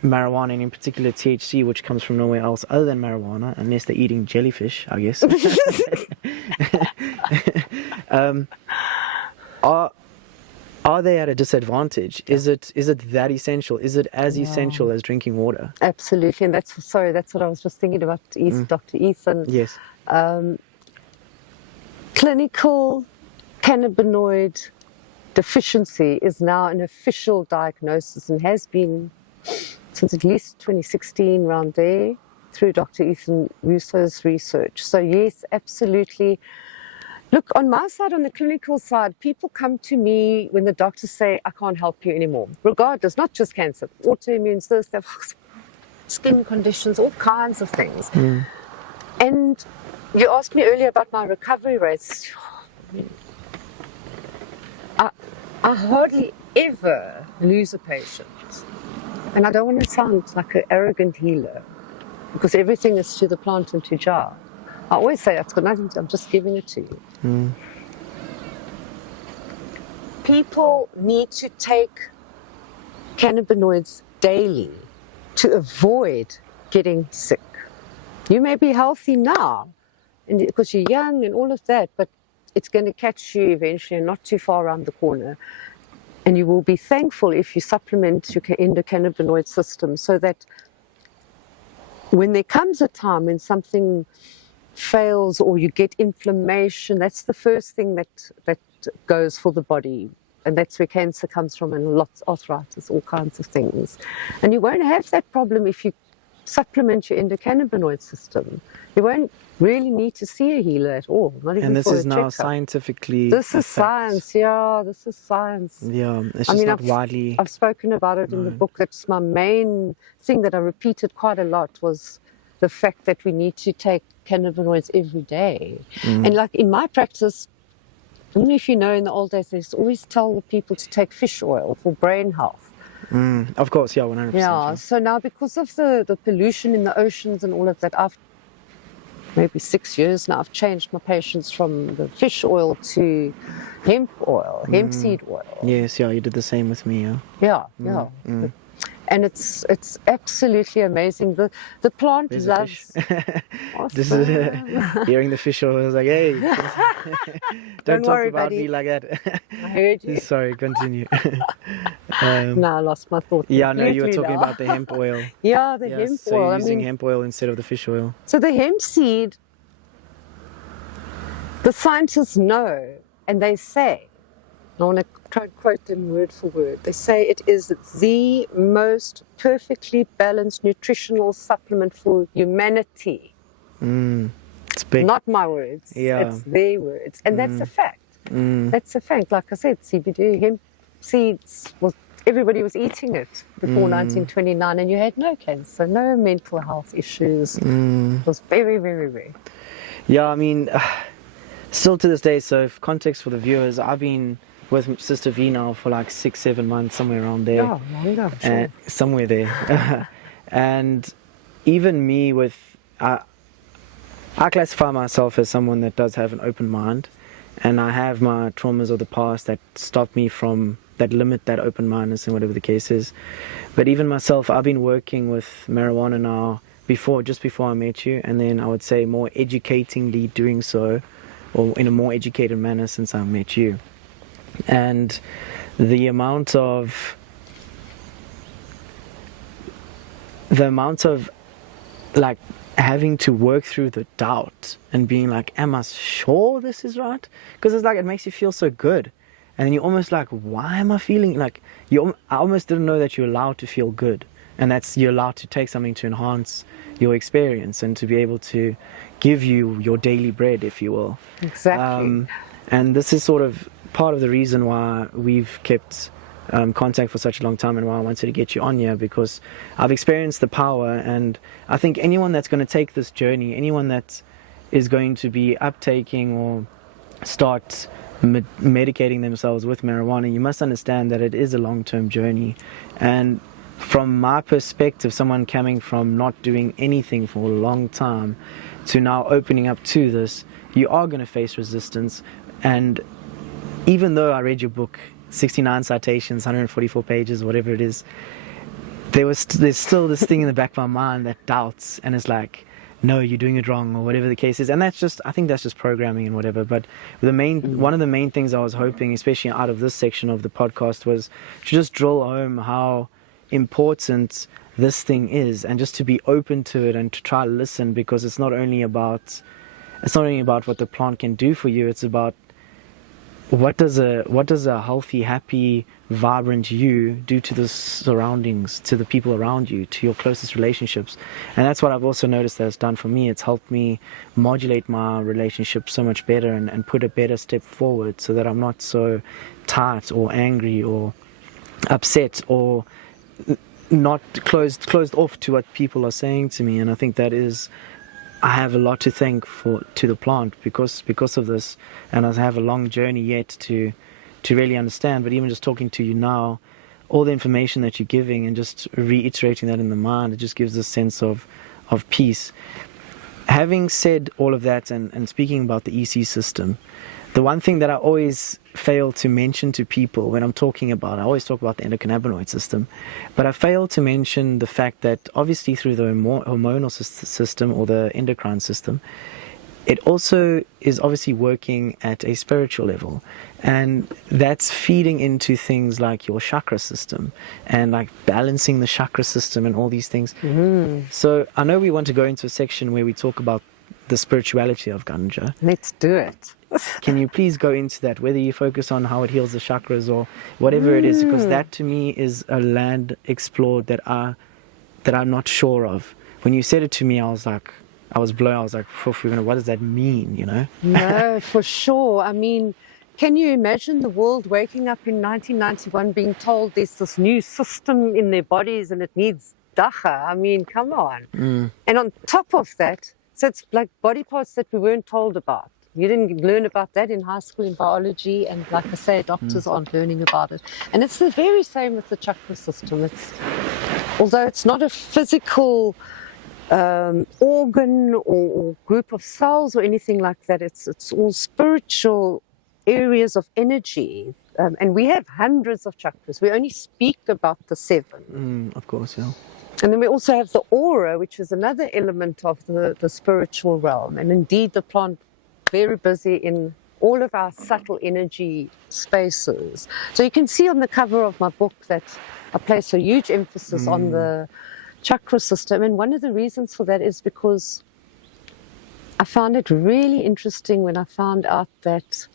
marijuana, and in particular THC, which comes from nowhere else other than marijuana, unless they're eating jellyfish, I guess, are they at a disadvantage? Is it that essential? Is it as essential as drinking water? Absolutely, and that's what I was just thinking about. Dr. Ethan. Yes. Clinical cannabinoid deficiency is now an official diagnosis and has been since at least 2016, around there, through Dr. Ethan Russo's research. So yes, absolutely. Look, on my side, on the clinical side, people come to me when the doctors say, I can't help you anymore, regardless, not just cancer, autoimmune, skin conditions, all kinds of things. And you asked me earlier about my recovery rates. I hardly ever lose a patient. And I don't want to sound like an arrogant healer, because everything is to the plant and to jar. I always say it's got nothing to, I'm just giving it to you. People need to take cannabinoids daily to avoid getting sick. You may be healthy now because you're young and all of that, but it's going to catch you eventually and not too far around the corner. And you will be thankful if you supplement your endocannabinoid system, so that when there comes a time when something fails or you get inflammation, that's the first thing that goes for the body. And that's where cancer comes from, and lots of arthritis, all kinds of things. And you won't have that problem if you supplement your endocannabinoid system. You won't really need to see a healer at all. Not even and this for is a now checkup. Scientifically. This is science, yeah. This is science. Yeah, it's just not widely. I've spoken about it in the book. That's my main thing that I repeated quite a lot, was the fact that we need to take cannabinoids every day. And like in my practice, I don't know if you know, in the old days, they used to always tell the people to take fish oil for brain health. Of course, yeah, 100%. Yeah, so now because of the pollution in the oceans and all of that, I've maybe 6 years now, I've changed my patients from the fish oil to hemp oil, hemp seed oil. Yes, yeah, you did the same with me, yeah. Yeah. And it's absolutely amazing. The plant There's loves. This is hearing the fish oil. I was like, hey, don't talk worry, about buddy. me like that. I heard you. Sorry, continue. No, I lost my thought. Yeah, no, you were completely talking now. about the hemp oil. Yeah, the hemp so oil. you're using hemp oil instead of the fish oil. So the hemp seed, the scientists know, and they say, I want to try and quote them word for word, they say it is the most perfectly balanced nutritional supplement for humanity. It's big. Not my words. Yeah. It's their words. And that's a fact. That's a fact. Like I said, CBD, hemp seeds, everybody was eating it before 1929, and you had no cancer, no mental health issues. It was very, very rare. Yeah, I mean, still to this day, so for context for the viewers, I've been with Sister Vee now for like 6-7 months, somewhere around there. Oh, longer, sure. Somewhere there. And even me I classify myself as someone that does have an open mind, and I have my traumas of the past that stop me from, that limit that open-mindedness and whatever the case is. But even myself, I've been working with marijuana now just before I met you, and then I would say more educatingly doing so, or in a more educated manner since I met you. And the amount of like having to work through the doubt and being like, am I sure this is right? Because it's like, it makes you feel so good. And then you're almost like, why am I feeling like, I almost didn't know that you're allowed to feel good. And you're allowed to take something to enhance your experience and to be able to give you your daily bread, if you will. Exactly. And this is sort of part of the reason why we've kept contact for such a long time, and why I wanted to get you on here, because I've experienced the power. And I think anyone that's going to take this journey, anyone that is going to be uptaking or start medicating themselves with marijuana, you must understand that it is a long-term journey. And from my perspective, someone coming from not doing anything for a long time to now opening up to this, you are going to face resistance. And even though I read your book, 69 citations, 144 pages, whatever it is, there's still this thing in the back of my mind that doubts, and it's like, no, you're doing it wrong, or whatever the case is. And I think that's just programming and whatever. But one of the main things I was hoping, especially out of this section of the podcast, was to just drill home how important this thing is, and just to be open to it and to try to listen, because it's not only about what the plant can do for you, it's about what does a healthy, happy, vibrant you do to the surroundings, to the people around you, to your closest relationships. And that's what I've also noticed that it's done for me. It's helped me modulate my relationship so much better, and put a better step forward, so that I'm not so tight or angry or upset or not closed off to what people are saying to me. And I think that is, I have a lot to thank to the plant because of this, and I have a long journey yet to really understand. But even just talking to you now, all the information that you're giving and just reiterating that in the mind, it just gives a sense of peace. Having said all of that, and speaking about the EC system, the one thing that I always fail to mention to people when I'm talking about, I always talk about the endocannabinoid system, but I fail to mention the fact that obviously through the hormonal system, or the endocrine system, it also is obviously working at a spiritual level, and that's feeding into things like your chakra system, and like balancing the chakra system and all these things. So I know we want to go into a section where we talk about the spirituality of ganja. Let's do it. Can you please go into that, whether you focus on how it heals the chakras or whatever it is, because that to me is a land explored that I'm not sure of. When you said it to me, I was blown. I was like, what does that mean, you know? No, for sure. I mean, can you imagine the world waking up in 1991 being told there's this new system in their bodies and it needs dacha? I mean, come on. And on top of that, so it's like body parts that we weren't told about. You didn't learn about that in high school in biology, and like I say, doctors aren't learning about it. And it's the very same with the chakra system. Although it's not a physical organ or group of cells or anything like that, it's all spiritual areas of energy. And we have hundreds of chakras. We only speak about the 7. Of course, yeah. And then we also have the aura, which is another element of the spiritual realm. And indeed, the plant very busy in all of our subtle energy spaces. So you can see on the cover of my book that I place a huge emphasis on the chakra system. And one of the reasons for that is because I found it really interesting when I found out that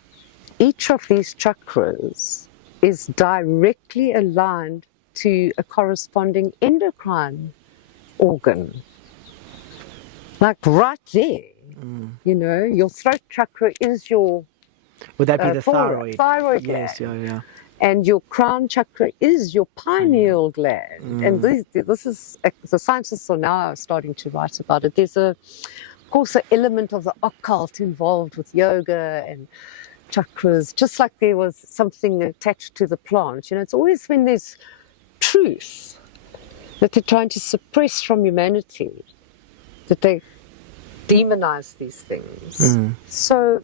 each of these chakras is directly aligned to a corresponding endocrine organ. Like right there. You know, your throat chakra is your Would that be the thyroid? Thyroid Yes, gland. yeah. And your crown chakra is your pineal gland. And this is, the scientists are now starting to write about it. There's of course, an element of the occult involved with yoga and chakras, just like there was something attached to the plant. You know, it's always when there's truth that they're trying to suppress from humanity, that they demonize these things. So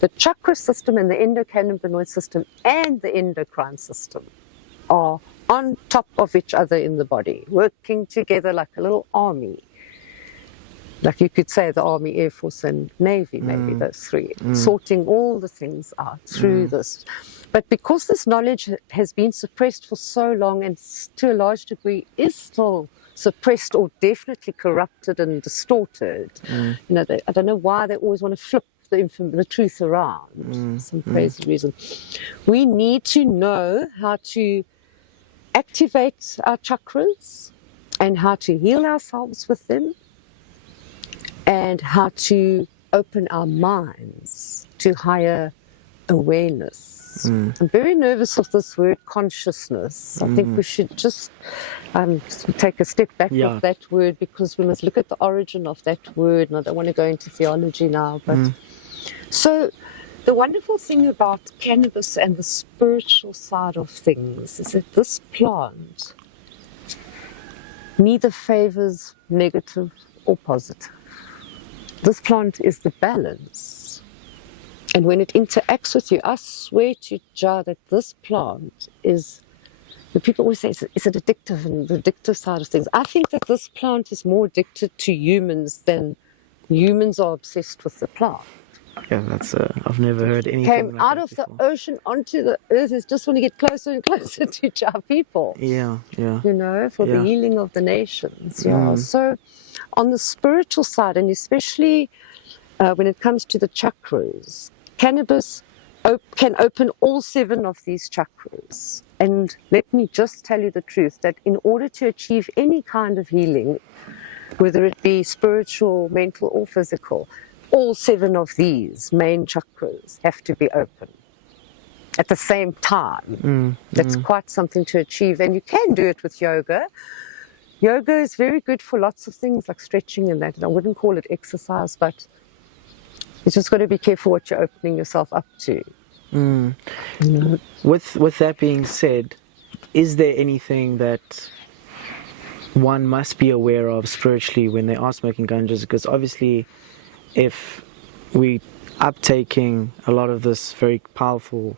the chakra system and the endocannabinoid system and the endocrine system are on top of each other in the body, working together like a little army. Like you could say the Army, Air Force and Navy, maybe those three, sorting all the things out through this. But because this knowledge has been suppressed for so long and to a large degree is still suppressed or definitely corrupted and distorted, you know, I don't know why they always want to flip the truth around, some crazy reason. We need to know how to activate our chakras and how to heal ourselves with them, and how to open our minds to higher awareness. I'm very nervous of this word consciousness. I think we should just take a step back of that word, because we must look at the origin of that word, and I don't want to go into theology now. But so the wonderful thing about cannabis and the spiritual side of things is that this plant neither favors negative or positive. This plant is the balance. And when it interacts with you, I swear to Jah that this plant is, the people always say, is it addictive, and the addictive side of things. I think that this plant is more addicted to humans than humans are obsessed with the plant. Yeah, that's, I've never heard anything Came like out that of before. the ocean onto the earth is just want to get closer and closer to Jah people. Yeah. You know, for the healing of the nations. So on the spiritual side, and especially when it comes to the chakras, cannabis can open all 7 of these chakras. And let me just tell you the truth, that in order to achieve any kind of healing, whether it be spiritual, mental, or physical, all 7 of these main chakras have to be open at the same time. That's quite something to achieve. And you can do it with yoga. Yoga is very good for lots of things like stretching and that. And I wouldn't call it exercise, but you just got to be careful what you're opening yourself up to. You know? With that being said, is there anything that one must be aware of spiritually when they are smoking ganjas? Because obviously, if we uptaking a lot of this very powerful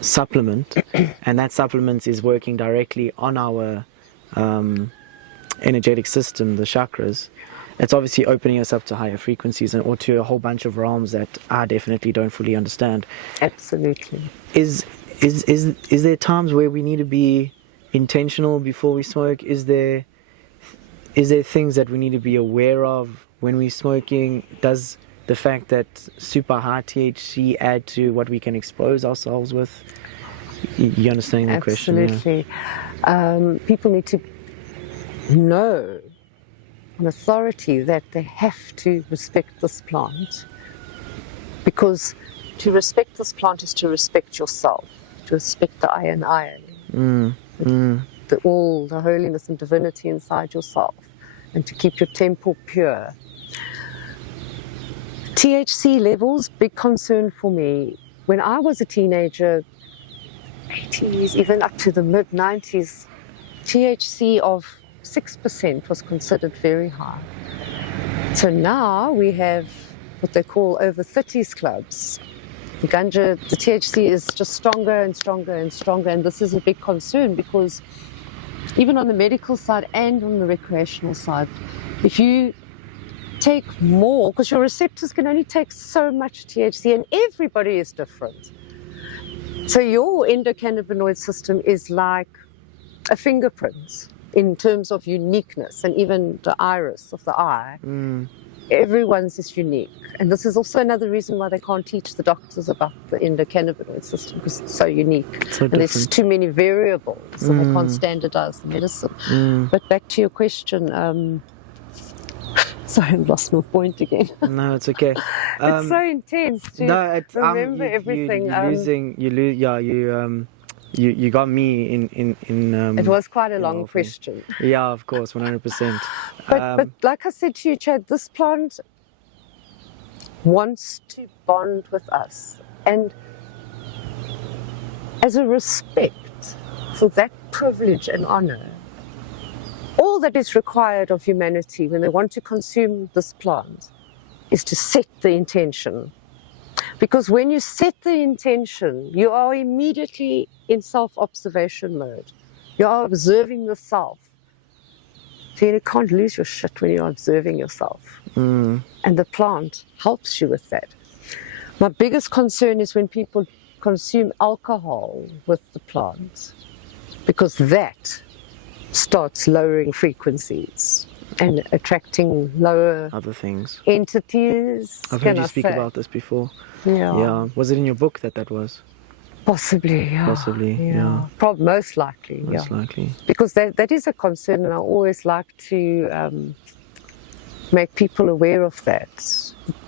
supplement, and that supplement is working directly on our energetic system, the chakras, it's obviously opening us up to higher frequencies or to a whole bunch of realms that I definitely don't fully understand. Absolutely. Is there times where we need to be intentional before we smoke? Is there things that we need to be aware of when we're smoking? Does the fact that super high THC add to what we can expose ourselves with? You understand the question? Absolutely. People need to know an authority that they have to respect this plant, because to respect this plant is to respect yourself, to respect the I and I, the holiness and divinity inside yourself, and to keep your temple pure. THC levels, big concern for me. When I was a teenager, 80s, even up to the mid-90s, THC of 6% was considered very high. So now we have what they call over 30s clubs. The ganja, the THC is just stronger and stronger and stronger, and this is a big concern, because even on the medical side and on the recreational side, if you take more, because your receptors can only take so much THC, and everybody is different. So your endocannabinoid system is like a fingerprint in terms of uniqueness, and even the iris of the eye. Everyone's is unique. And this is also another reason why they can't teach the doctors about the endocannabinoid system, because it's so unique. So and there's too many variables, so they can't standardize the medicine. But back to your question, Sorry, I've lost my point again. No, it's okay. It's so intense to remember everything. You got me in it was quite a long question. Yeah, of course, 100%. But like I said to you, Chad, this plant wants to bond with us. And as a respect for that privilege and honor, all that is required of humanity when they want to consume this plant is to set the intention. Because when you set the intention, you are immediately in self-observation mode. You are observing the self. So you can't lose your shit when you're observing yourself. And the plant helps you with that. My biggest concern is when people consume alcohol with the plant, because that starts lowering frequencies and attracting lower other things, entities. I've heard you speak about this before. Yeah. Was it in your book that was? Possibly, yeah. Most likely, Most likely. Because that is a concern, and I always like to make people aware of that.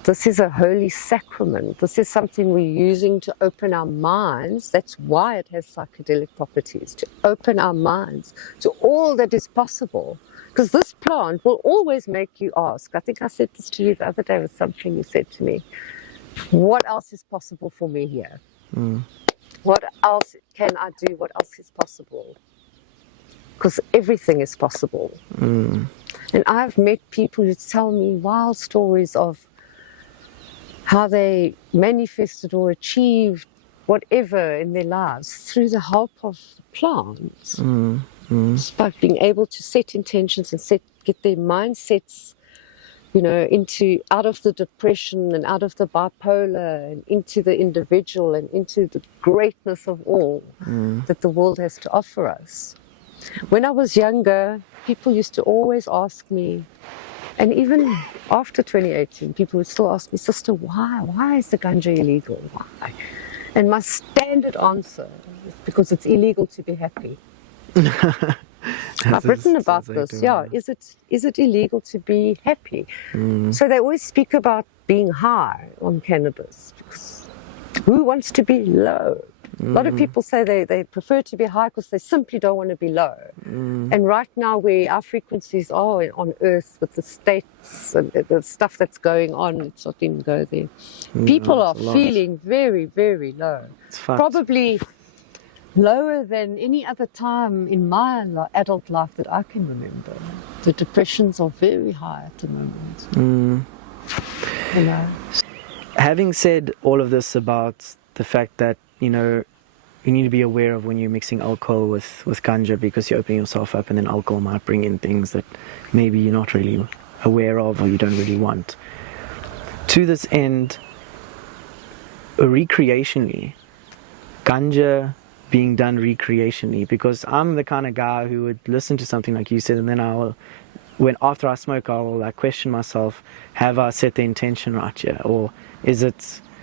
This is a holy sacrament. This is something we're using to open our minds. That's why it has psychedelic properties, to open our minds to all that is possible. Because this plant will always make you ask. I think I said this to you the other day with something you said to me. What else is possible for me here? What else can I do? What else is possible? Because everything is possible. And I've met people who tell me wild stories of how they manifested or achieved whatever in their lives through the help of plants. Just by being able to set intentions and get their mindsets, out of the depression and out of the bipolar and into the individual and into the greatness of all that the world has to offer us. When I was younger, people used to always ask me, and even after 2018, people would still ask me, Sister, why is the ganja illegal? Why? And my standard answer is because it's illegal to be happy. I've written about this. Is it illegal to be happy? So they always speak about being high on cannabis. Because who wants to be low? A lot of people say they prefer to be high because they simply don't want to be low. And right now, where our frequencies are on Earth with the states and the stuff that's going on, let's not even go there. People are feeling very, very low. Probably lower than any other time in my adult life that I can remember. The depressions are very high at the moment. Having said all of this about the fact that, you need to be aware of when you're mixing alcohol with ganja, because you're opening yourself up, and then alcohol might bring in things that maybe you're not really aware of or you don't really want. To this end, recreationally, ganja being done recreationally, because I'm the kind of guy who would listen to something like you said, and then after I smoke, I'll question myself, have I set the intention right here, or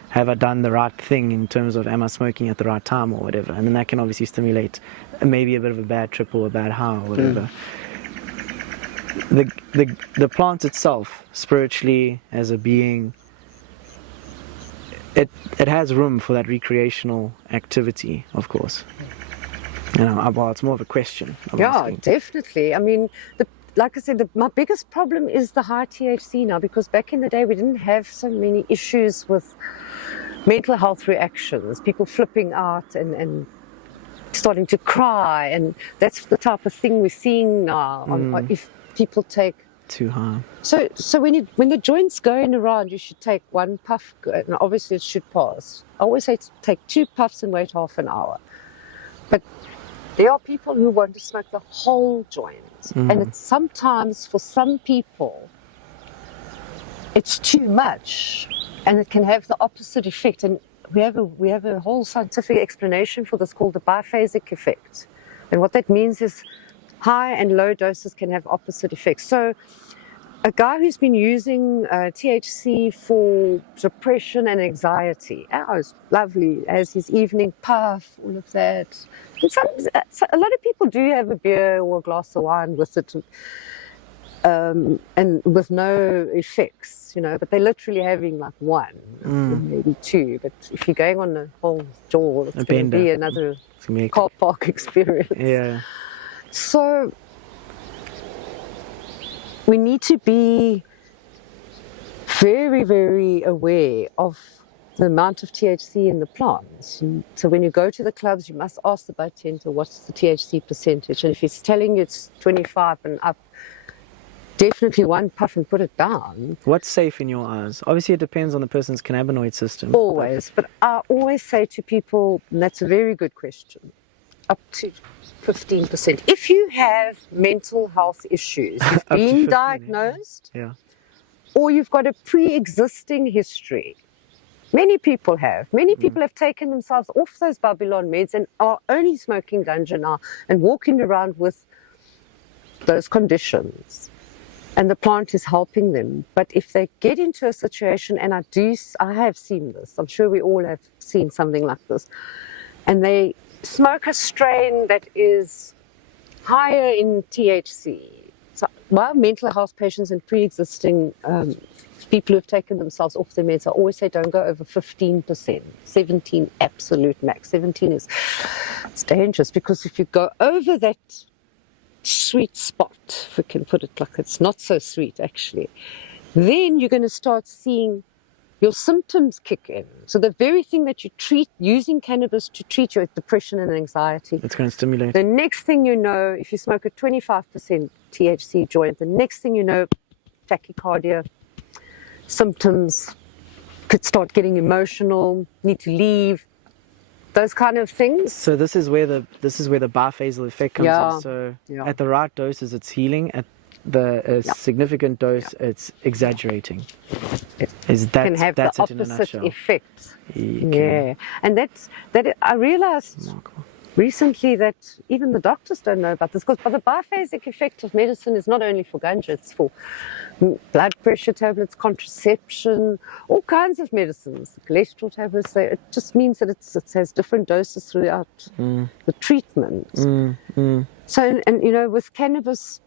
have I done the right thing in terms of, am I smoking at the right time or whatever? And then that can obviously stimulate maybe a bit of a bad trip or a bad high or whatever. The plant itself, spiritually, as a being, it has room for that recreational activity, of course. Well, it's more of a question. Definitely. I mean, like I said, my biggest problem is the high THC now, because back in the day we didn't have so many issues with mental health reactions, people flipping out and starting to cry, and that's the type of thing we're seeing now if people take too high. So when the joint's going around, you should take one puff, and obviously it should pass. I always say to take 2 puffs and wait half an hour. But there are people who want to smoke the whole joint. And it's sometimes, for some people, it's too much, and it can have the opposite effect. And we have a whole scientific explanation for this called the biphasic effect. And what that means is high and low doses can have opposite effects. So a guy who's been using THC for depression and anxiety, it's lovely, has his evening puff, all of that. And a lot of people do have a beer or a glass of wine with it. and with no effects, but they're literally having like one, maybe two. But if you're going on a whole jaw, it's going to be another car park experience. Yeah. So we need to be very, very aware of the amount of THC in the plants. And so when you go to the clubs, you must ask the bartender what's the THC percentage. And if he's telling you it's 25 and up, definitely one puff and put it down. What's safe in your eyes? Obviously, it depends on the person's cannabinoid system. Always. But I always say to people, and that's a very good question, up to 15%. If you have mental health issues, you've been diagnosed, or you've got a pre-existing history. Many people have. Many people have taken themselves off those Babylon meds and are only smoking ganja now and walking around with those conditions. And the plant is helping them. But if they get into a situation, and I have seen this, I'm sure we all have seen something like this, and they smoke a strain that is higher in THC. So while mental health patients and pre-existing people who have taken themselves off their meds, I always say don't go over 15%, 17 absolute max. 17 it's dangerous, because if you go over that sweet spot, if we can put it like it's not so sweet actually, then you're going to start seeing your symptoms kick in. So the very thing that you treat using cannabis to treat your depression and anxiety, it's going to stimulate. The next thing you know, if you smoke a 25% THC joint, the next thing you know, tachycardia, symptoms, could start getting emotional, need to leave, those kind of things. So this is where the biphasal effect comes in. So at the right doses, it's healing. At the significant dose, it's exaggerating. It can have the opposite effect. Yeah, and that I realized recently that even the doctors don't know about this, because the biphasic effect of medicine is not only for ganja, it's for blood pressure tablets, contraception, all kinds of medicines, cholesterol tablets. So it just means that it has different doses throughout the treatment. So, and with cannabis,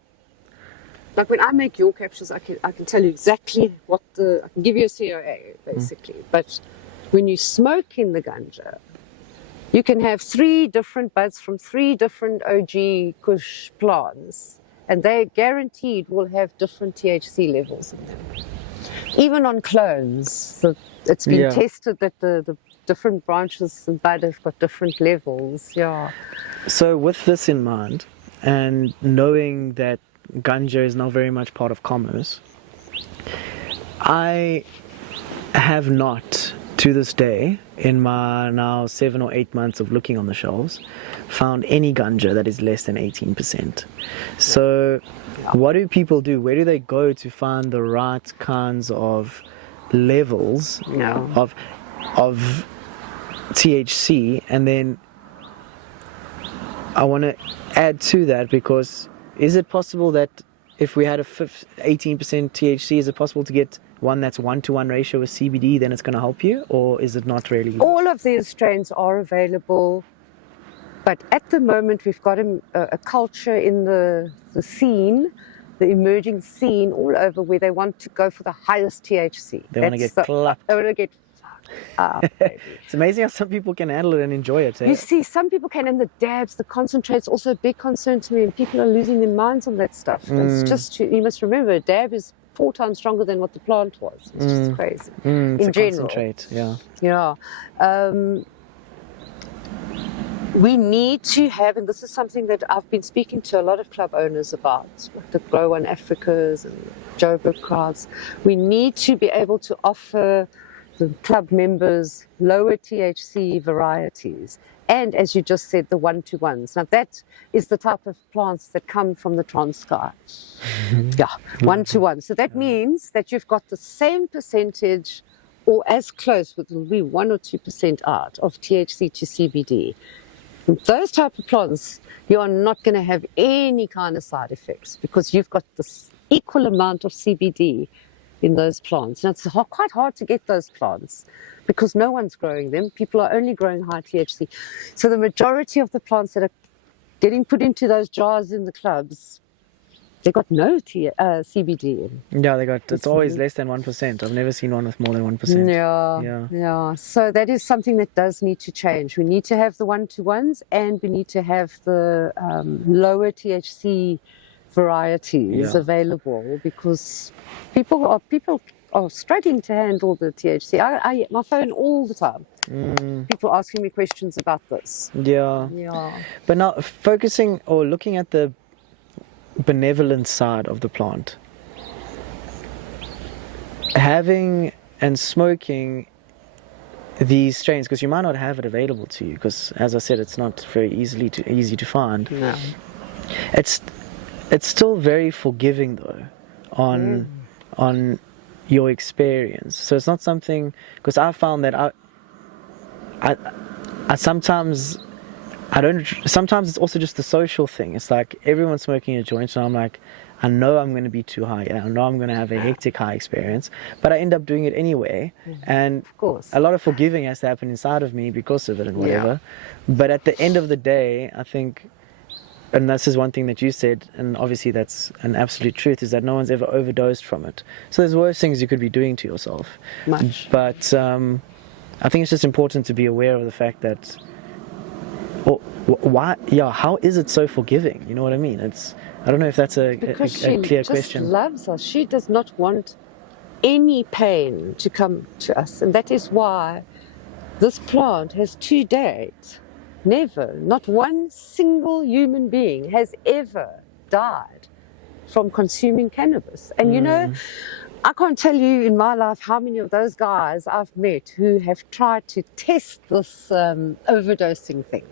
like when I make your capsules, I can tell you exactly I can give you a COA basically. But when you smoke in the ganja, you can have 3 different buds from 3 different OG Kush plants, and they guaranteed will have different THC levels in them. Even on clones, it's been tested that the different branches and bud have got different levels. Yeah. So with this in mind, and knowing that ganja is now very much part of commerce, I have not, to this day, in my now 7 or 8 months of looking on the shelves, found any ganja that is less than 18%. So what do people do? Where do they go to find the right kinds of levels of THC? And then I want to add to that, because is it possible that if we had 18% THC, is it possible to get one that's 1-to-1 ratio with CBD, then it's going to help you? Or is it not really? All of these strains are available, but at the moment we've got a culture in the scene, the emerging scene all over, where they want to go for the highest THC. They want to get clapped. They want to get It's amazing how some people can handle it and enjoy it. You see, some people can, and the dabs, the concentrates, also a big concern to me, and people are losing their minds on that stuff. It's just, you must remember, a dab is 4 times stronger than what the plant was. It's just crazy. In general. Concentrate, Yeah. We need to have, and this is something that I've been speaking to a lot of club owners about, like the Grow One Africas and Joburg crowds. We need to be able to offer the club members lower THC varieties. And as you just said, the 1-to-1s. Now that is the type of plants that come from the Transkei. 1-to-1. So that means that you've got the same percentage, or as close, with maybe 1 or 2% out of THC to CBD. And those type of plants, you are not going to have any kind of side effects, because you've got this equal amount of CBD in those plants. And it's quite hard to get those plants, because no one's growing them. People are only growing high THC. So the majority of the plants that are getting put into those jars in the clubs, they got no CBD in. Yeah, it's always less than 1%. I've never seen one with more than 1%. Yeah. So that is something that does need to change. We need to have the one-to-ones, and we need to have the lower THC varieties available, because people are struggling to handle the THC. I get my phone all the time. People asking me questions about this. Yeah. But now focusing or looking at the benevolent side of the plant, having and smoking these strains, because you might not have it available to you, because as I said, it's not very easy to find. No. It's still very forgiving though on your experience. So it's not something, because I found that I sometimes it's also just the social thing. It's like everyone's smoking a joint, and I'm like, I know I'm going to be too high, and I know I'm going to have a hectic high experience, but I end up doing it anyway. And of course, a lot of forgiving has to happen inside of me because of it and whatever. But at the end of the day, I think, and this is one thing that you said, and obviously that's an absolute truth, is that no one's ever overdosed from it. So there's worse things you could be doing to yourself. Much. But I think it's just important to be aware of the fact that, how is it so forgiving? You know what I mean? I don't know if that's a clear question. She loves us. She does not want any pain to come to us. And that is why this plant has to date never, not one single human being has ever died from consuming cannabis. And you know, I can't tell you in my life how many of those guys I've met who have tried to test this overdosing thing.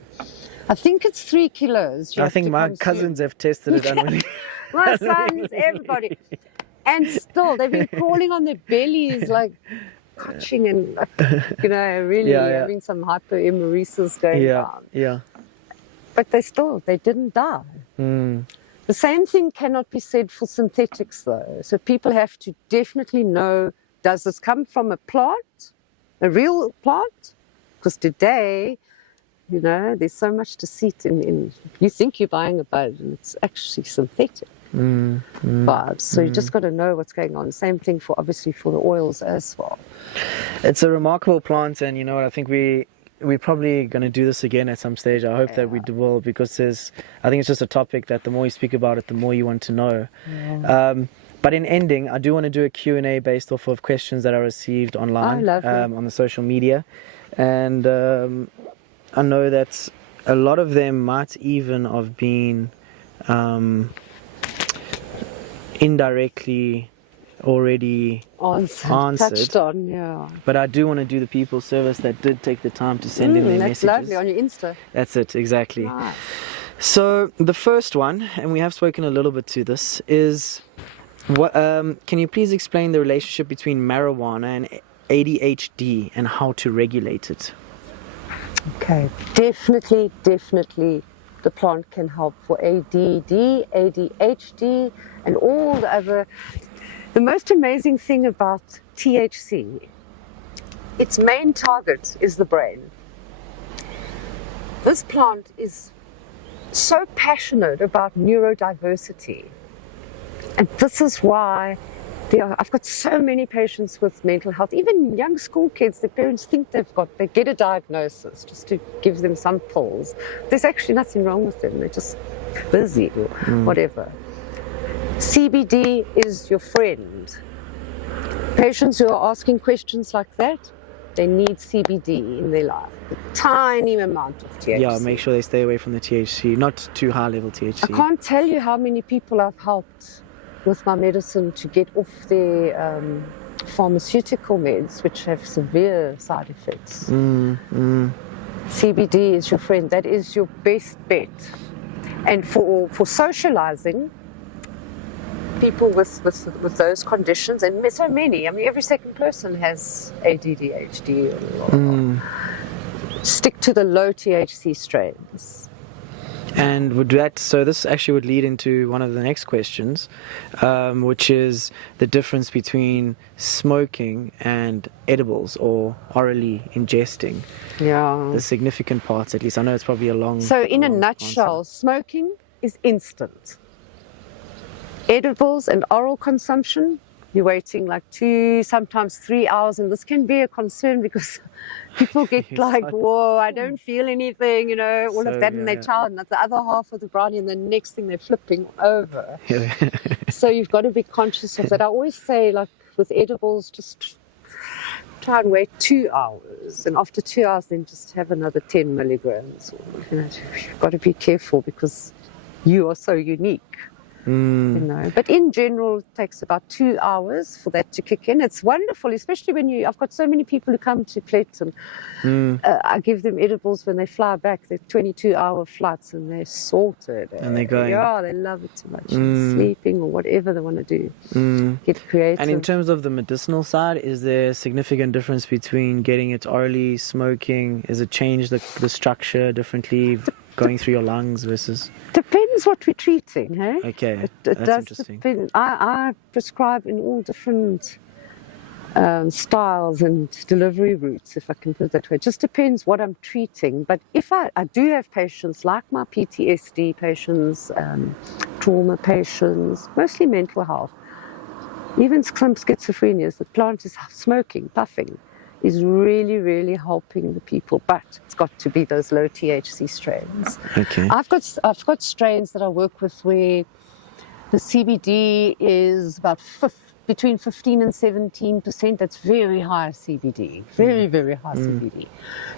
I think it's 3 kilos. I think my cousins have tested it. My sons, everybody. And still, they've been crawling on their bellies, like catching and, really having some hyperemesis going on. Yeah. But they didn't die. The same thing cannot be said for synthetics, though. So people have to definitely know, does this come from a plant, a real plant? Because today, there's so much deceit in you think you're buying a bud, and it's actually synthetic vibes. So you just got to know what's going on. Same thing obviously for the oils as well. It's a remarkable plant, and I think we're probably going to do this again at some stage. I hope that we will, because I think it's just a topic that the more you speak about it, the more you want to know. But in ending, I do want to do a Q&A based off of questions that I received online on the social media. And I know that a lot of them might even have been indirectly already answered. Touched on, But I do want to do the people service that did take the time to send in their messages. That's lovely, on your Insta. That's it, exactly. Nice. So the first one, and we have spoken a little bit to this, is can you please explain the relationship between marijuana and ADHD and how to regulate it? Okay, definitely the plant can help for ADD, ADHD, and all the other. The most amazing thing about THC, its main target is the brain. This plant is so passionate about neurodiversity, and this is why I've got so many patients with mental health, even young school kids. Their parents think they get a diagnosis just to give them some pills. There's actually nothing wrong with them. They're just busy or whatever. CBD is your friend. Patients who are asking questions like that, they need CBD in their life. A tiny amount of THC. Yeah, make sure they stay away from the THC, not too high level THC. I can't tell you how many people I've helped with my medicine to get off their pharmaceutical meds, which have severe side effects. CBD is your friend. That is your best bet. And for socializing, people with those conditions, and so many, every second person has ADHD. Stick to the low THC strains. And this actually would lead into one of the next questions, which is the difference between smoking and edibles, or orally ingesting. Yeah. The significant parts, at least. I know it's probably a long. So in a nutshell, smoking is instant. edibles and oral consumption, you're waiting like 2, sometimes 3 hours, and this can be a concern because people get like, whoa, I don't feel anything, you know, all of that in their child, and the other half of the brownie, and the next thing they're flipping over. So you've got to be conscious of that. I always say, like with edibles, just try and wait 2 hours, and after 2 hours then just have another 10 milligrams. You know, you've got to be careful because you are so unique. You know, but in general, it takes about 2 hours for that to kick in. It's wonderful, especially when I've got so many people who come to Clayton. I give them edibles when they fly back. They're 22-hour flights and they're sorted. And they're going. Yeah, they love it too much. Sleeping or whatever they want to do. Get creative. And in terms of the medicinal side, is there a significant difference between getting it orally, smoking? Is it changed the structure differently? Going through your lungs versus? Depends what we're treating, hey? Okay, it that's does interesting. Depend. I prescribe in all different styles and delivery routes, if I can put it that way. It just depends what I'm treating. But if I do have patients like my PTSD patients, trauma patients, mostly mental health, even some schizophrenia, the plant is smoking, puffing, is really, really helping the people, but it's got to be those low THC strains. Okay. I've got strains that I work with where the CBD is about between 15 and 17%. That's very high CBD, very, very high CBD.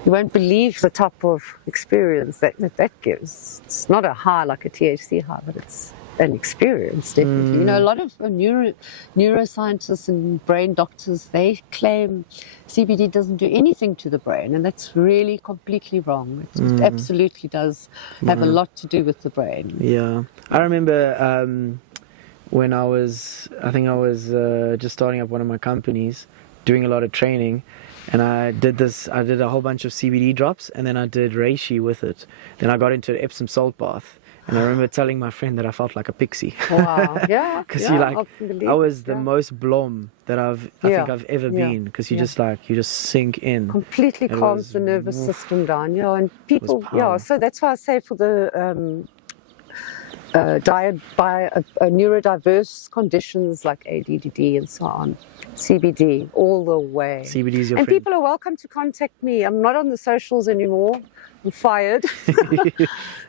You won't believe the type of experience that gives. It's not a high like a THC high, but it's an experience, definitely. You know, a lot of neuroscientists and brain doctors, they claim CBD doesn't do anything to the brain, and that's really completely wrong. It absolutely does have a lot to do with the brain. Yeah. I remember when I was just starting up one of my companies, doing a lot of training, and I did a whole bunch of CBD drops, and then I did reishi with it. Then I got into an Epsom salt bath. And I remember telling my friend that I felt like a pixie. Wow, yeah. Because I was the most blom that I think I've ever been. Because you just sink in. Completely calms the nervous system down. Yeah, and people, so that's why I say for the diet by neurodiverse conditions like ADHD and so on, CBD all the way. CBD is your friend. And people are welcome to contact me. I'm not on the socials anymore. I'm fired.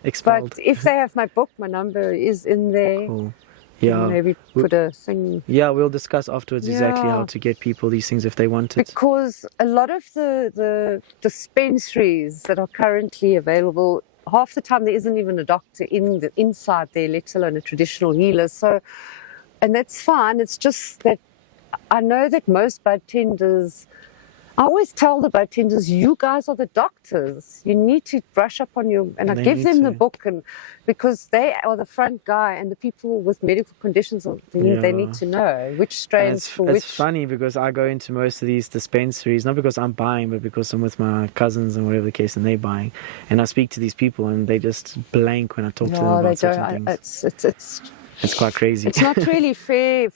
Expelled. But if they have my book, my number is in there. Cool. Yeah. Maybe put a thing. Yeah, we'll discuss afterwards exactly how to get people these things if they want it. Because a lot of the dispensaries that are currently available, half the time there isn't even a doctor inside there, let alone a traditional healer. So, and that's fine. It's just that I know that most bud tenders, I always tell the bud tenders, you guys are the doctors. You need to brush up on your, and I give them the book, and because they are the front guy, and the people with medical conditions, they need to know which strains for which. It's funny because I go into most of these dispensaries, not because I'm buying, but because I'm with my cousins and whatever the case, and they're buying. And I speak to these people, and they just blank when I talk to them about certain things. It's quite crazy. It's not really fair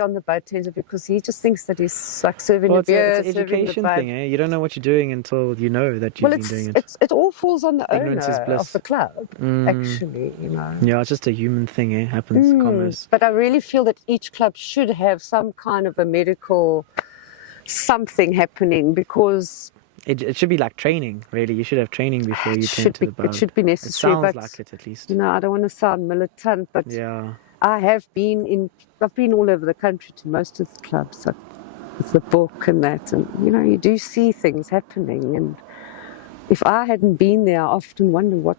on the bud tender because he just thinks that he's like serving a beer. It's an education thing, eh? You don't know what you're doing until you know that you've been doing it. It all falls on the owner bliss. of the club, actually, you know. Yeah, it's just a human thing, eh? Happens, commerce. But I really feel that each club should have some kind of a medical something happening because it should be like training, really. You should have training before you tend to the bud. It should be necessary. It sounds like it, at least. You know, I don't want to sound militant, but yeah. I've been all over the country to most of the clubs with the book and that, and you know, you do see things happening. And if I hadn't been there, I often wonder what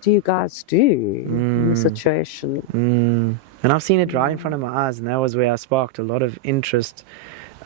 do you guys do in the situation. And I've seen it right in front of my eyes, and that was where I sparked a lot of interest.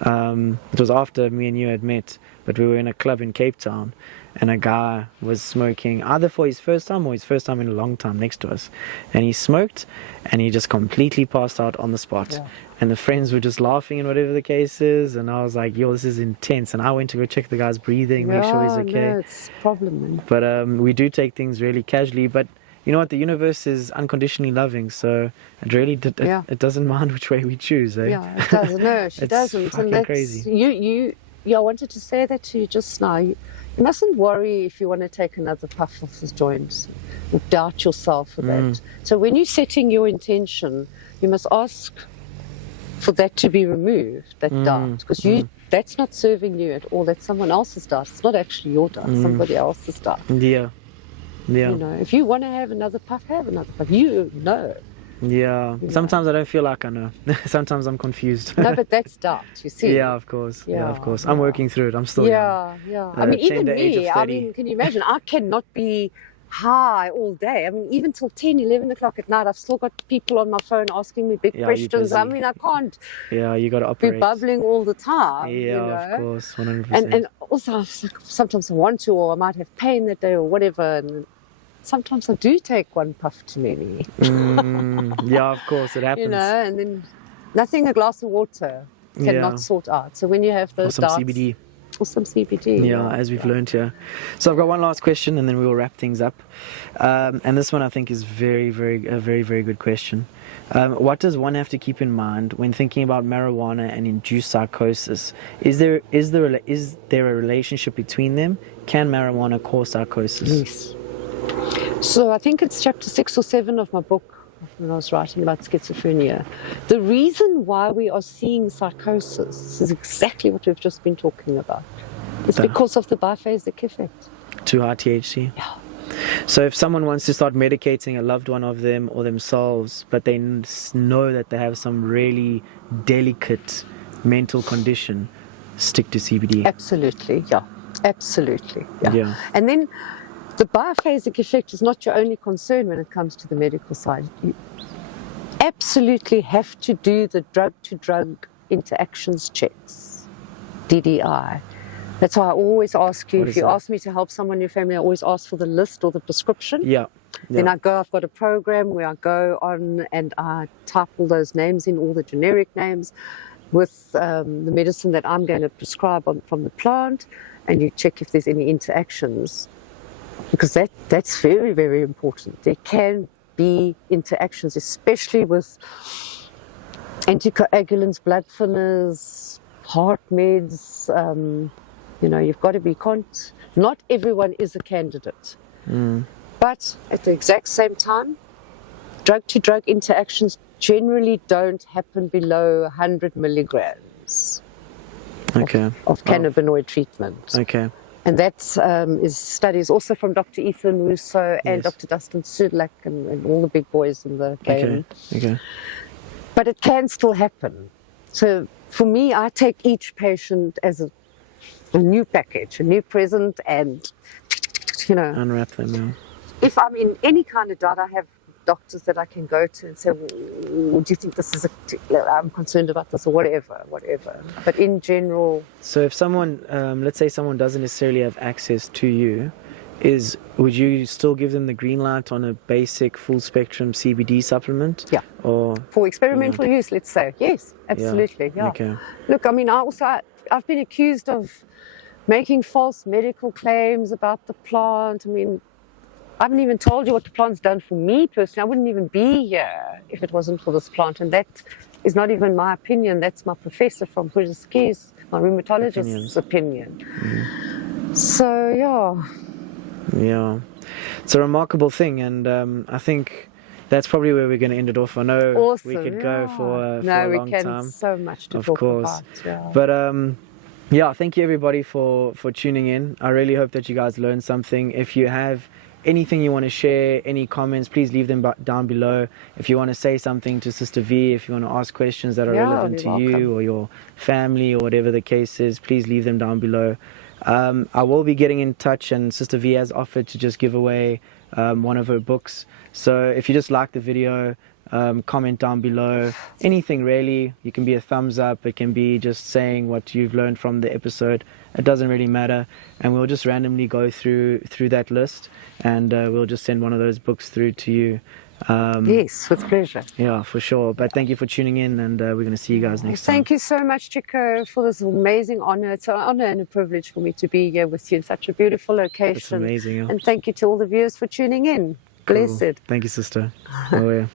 It was after me and you had met, but we were in a club in Cape Town, and a guy was smoking either for his first time or his first time in a long time next to us, and he smoked and he just completely passed out on the spot. And the friends were just laughing and whatever the case is, and I was like, yo, this is intense. And I went to go check the guy's breathing, make sure he's okay. No, it's a problem, man. But we do take things really casually, but you know what, the universe is unconditionally loving, so it really it doesn't mind which way we choose, eh? Yeah, it doesn't. No, she doesn't. Fucking and that's crazy. I wanted to say that to you just now. You mustn't worry if you want to take another puff off the joints or doubt yourself for that. So when you're setting your intention, You must ask for that to be removed, that doubt, because that's not serving you at all. That's someone else's doubt. It's not actually your doubt, somebody else's doubt. Yeah. You know, if you want to have another puff, have another puff. You know. Yeah. Sometimes I don't feel like I know. Sometimes I'm confused. No, but that's doubt, you see. Yeah, of course. Yeah, of course. I'm working through it. I'm still young. I mean, even me, I mean, can you imagine? I cannot be high all day. I mean, even till 10, 11 o'clock at night, I've still got people on my phone asking me big questions. I mean, I can't you got to operate. be bubbling all the time. Yeah, you know? of course, 100%. And also, sometimes I want to, or I might have pain that day or whatever, and sometimes I do take one puff too many. Yeah, of course, it happens. You know, and then nothing a glass of water cannot sort out. So when you have those or some CBD. Or some CBD. Yeah, as we've learned here. So I've got one last question and then we'll wrap things up. And this one I think is a very, very good question. What does one have to keep in mind when thinking about marijuana and induced psychosis? Is there a relationship between them? Can marijuana cause psychosis? Yes. So I think it's chapter 6 or 7 of my book when I was writing about schizophrenia. The reason why we are seeing psychosis is exactly what we've just been talking about. It's because of the biphasic effect. Too high THC? Yeah. So if someone wants to start medicating a loved one of them or themselves, but they know that they have some really delicate mental condition, stick to CBD? Absolutely, yeah. Absolutely, yeah. And then the biphasic effect is not your only concern when it comes to the medical side. You absolutely have to do the drug-to-drug interactions checks, DDI. That's why I always ask you, if you ask me to help someone in your family, I always ask for the list or the prescription. Yeah. Then I've got a program where I go on and I type all those names in, all the generic names, with the medicine that I'm going to prescribe from the plant, and you check if there's any interactions. Because that's very, very important. There can be interactions, especially with anticoagulants, blood thinners, heart meds. You know, you've got to be not everyone is a candidate. But at the exact same time, drug-to-drug interactions generally don't happen below 100 milligrams of cannabinoid treatment. Okay. And that is studies also from Dr. Ethan Russo and Dr. Dustin Sudlak and all the big boys in the game. Okay. But it can still happen. So for me, I take each patient as a new package, a new present, and, you know. Unwrap them, yeah. If I'm in any kind of doubt, I have doctors that I can go to and say, well, do you think this is I'm concerned about this, or whatever. But in general... So if someone, let's say someone doesn't necessarily have access to you, would you still give them the green light on a basic full spectrum CBD supplement? Yeah. Or for experimental use, let's say. Yes, absolutely. Yeah. Okay. Look, I mean, I've been accused of making false medical claims about the plant. I mean, I haven't even told you what the plant's done for me personally. I wouldn't even be here if it wasn't for this plant. And that is not even my opinion. That's my professor from Pujaske's, my rheumatologist's opinion. So, yeah. It's a remarkable thing. And I think that's probably where we're going to end it off. I know we could go for a long time. No, we can so much to talk about. Yeah. But thank you everybody for tuning in. I really hope that you guys learned something. If you have anything you want to share, any comments, please leave them down below. If you want to say something to Sister Vee, if you want to ask questions that are relevant to you or your family or whatever the case is, please leave them down below. I will be getting in touch, and Sister Vee has offered to just give away one of her books. So if you just like the video, comment down below. Anything really. You can be a thumbs up, it can be just saying what you've learned from the episode. It doesn't really matter, and we'll just randomly go through that list, and we'll just send one of those books through to you. Yes, with pleasure. Yeah, for sure. But thank you for tuning in, and we're going to see you guys next time. Thank you so much, Chico, for this amazing honor. It's an honor and a privilege for me to be here with you in such a beautiful location. It's amazing. Yeah. And thank you to all the viewers for tuning in. Blessed. Cool. Thank you, sister. Oh, yeah.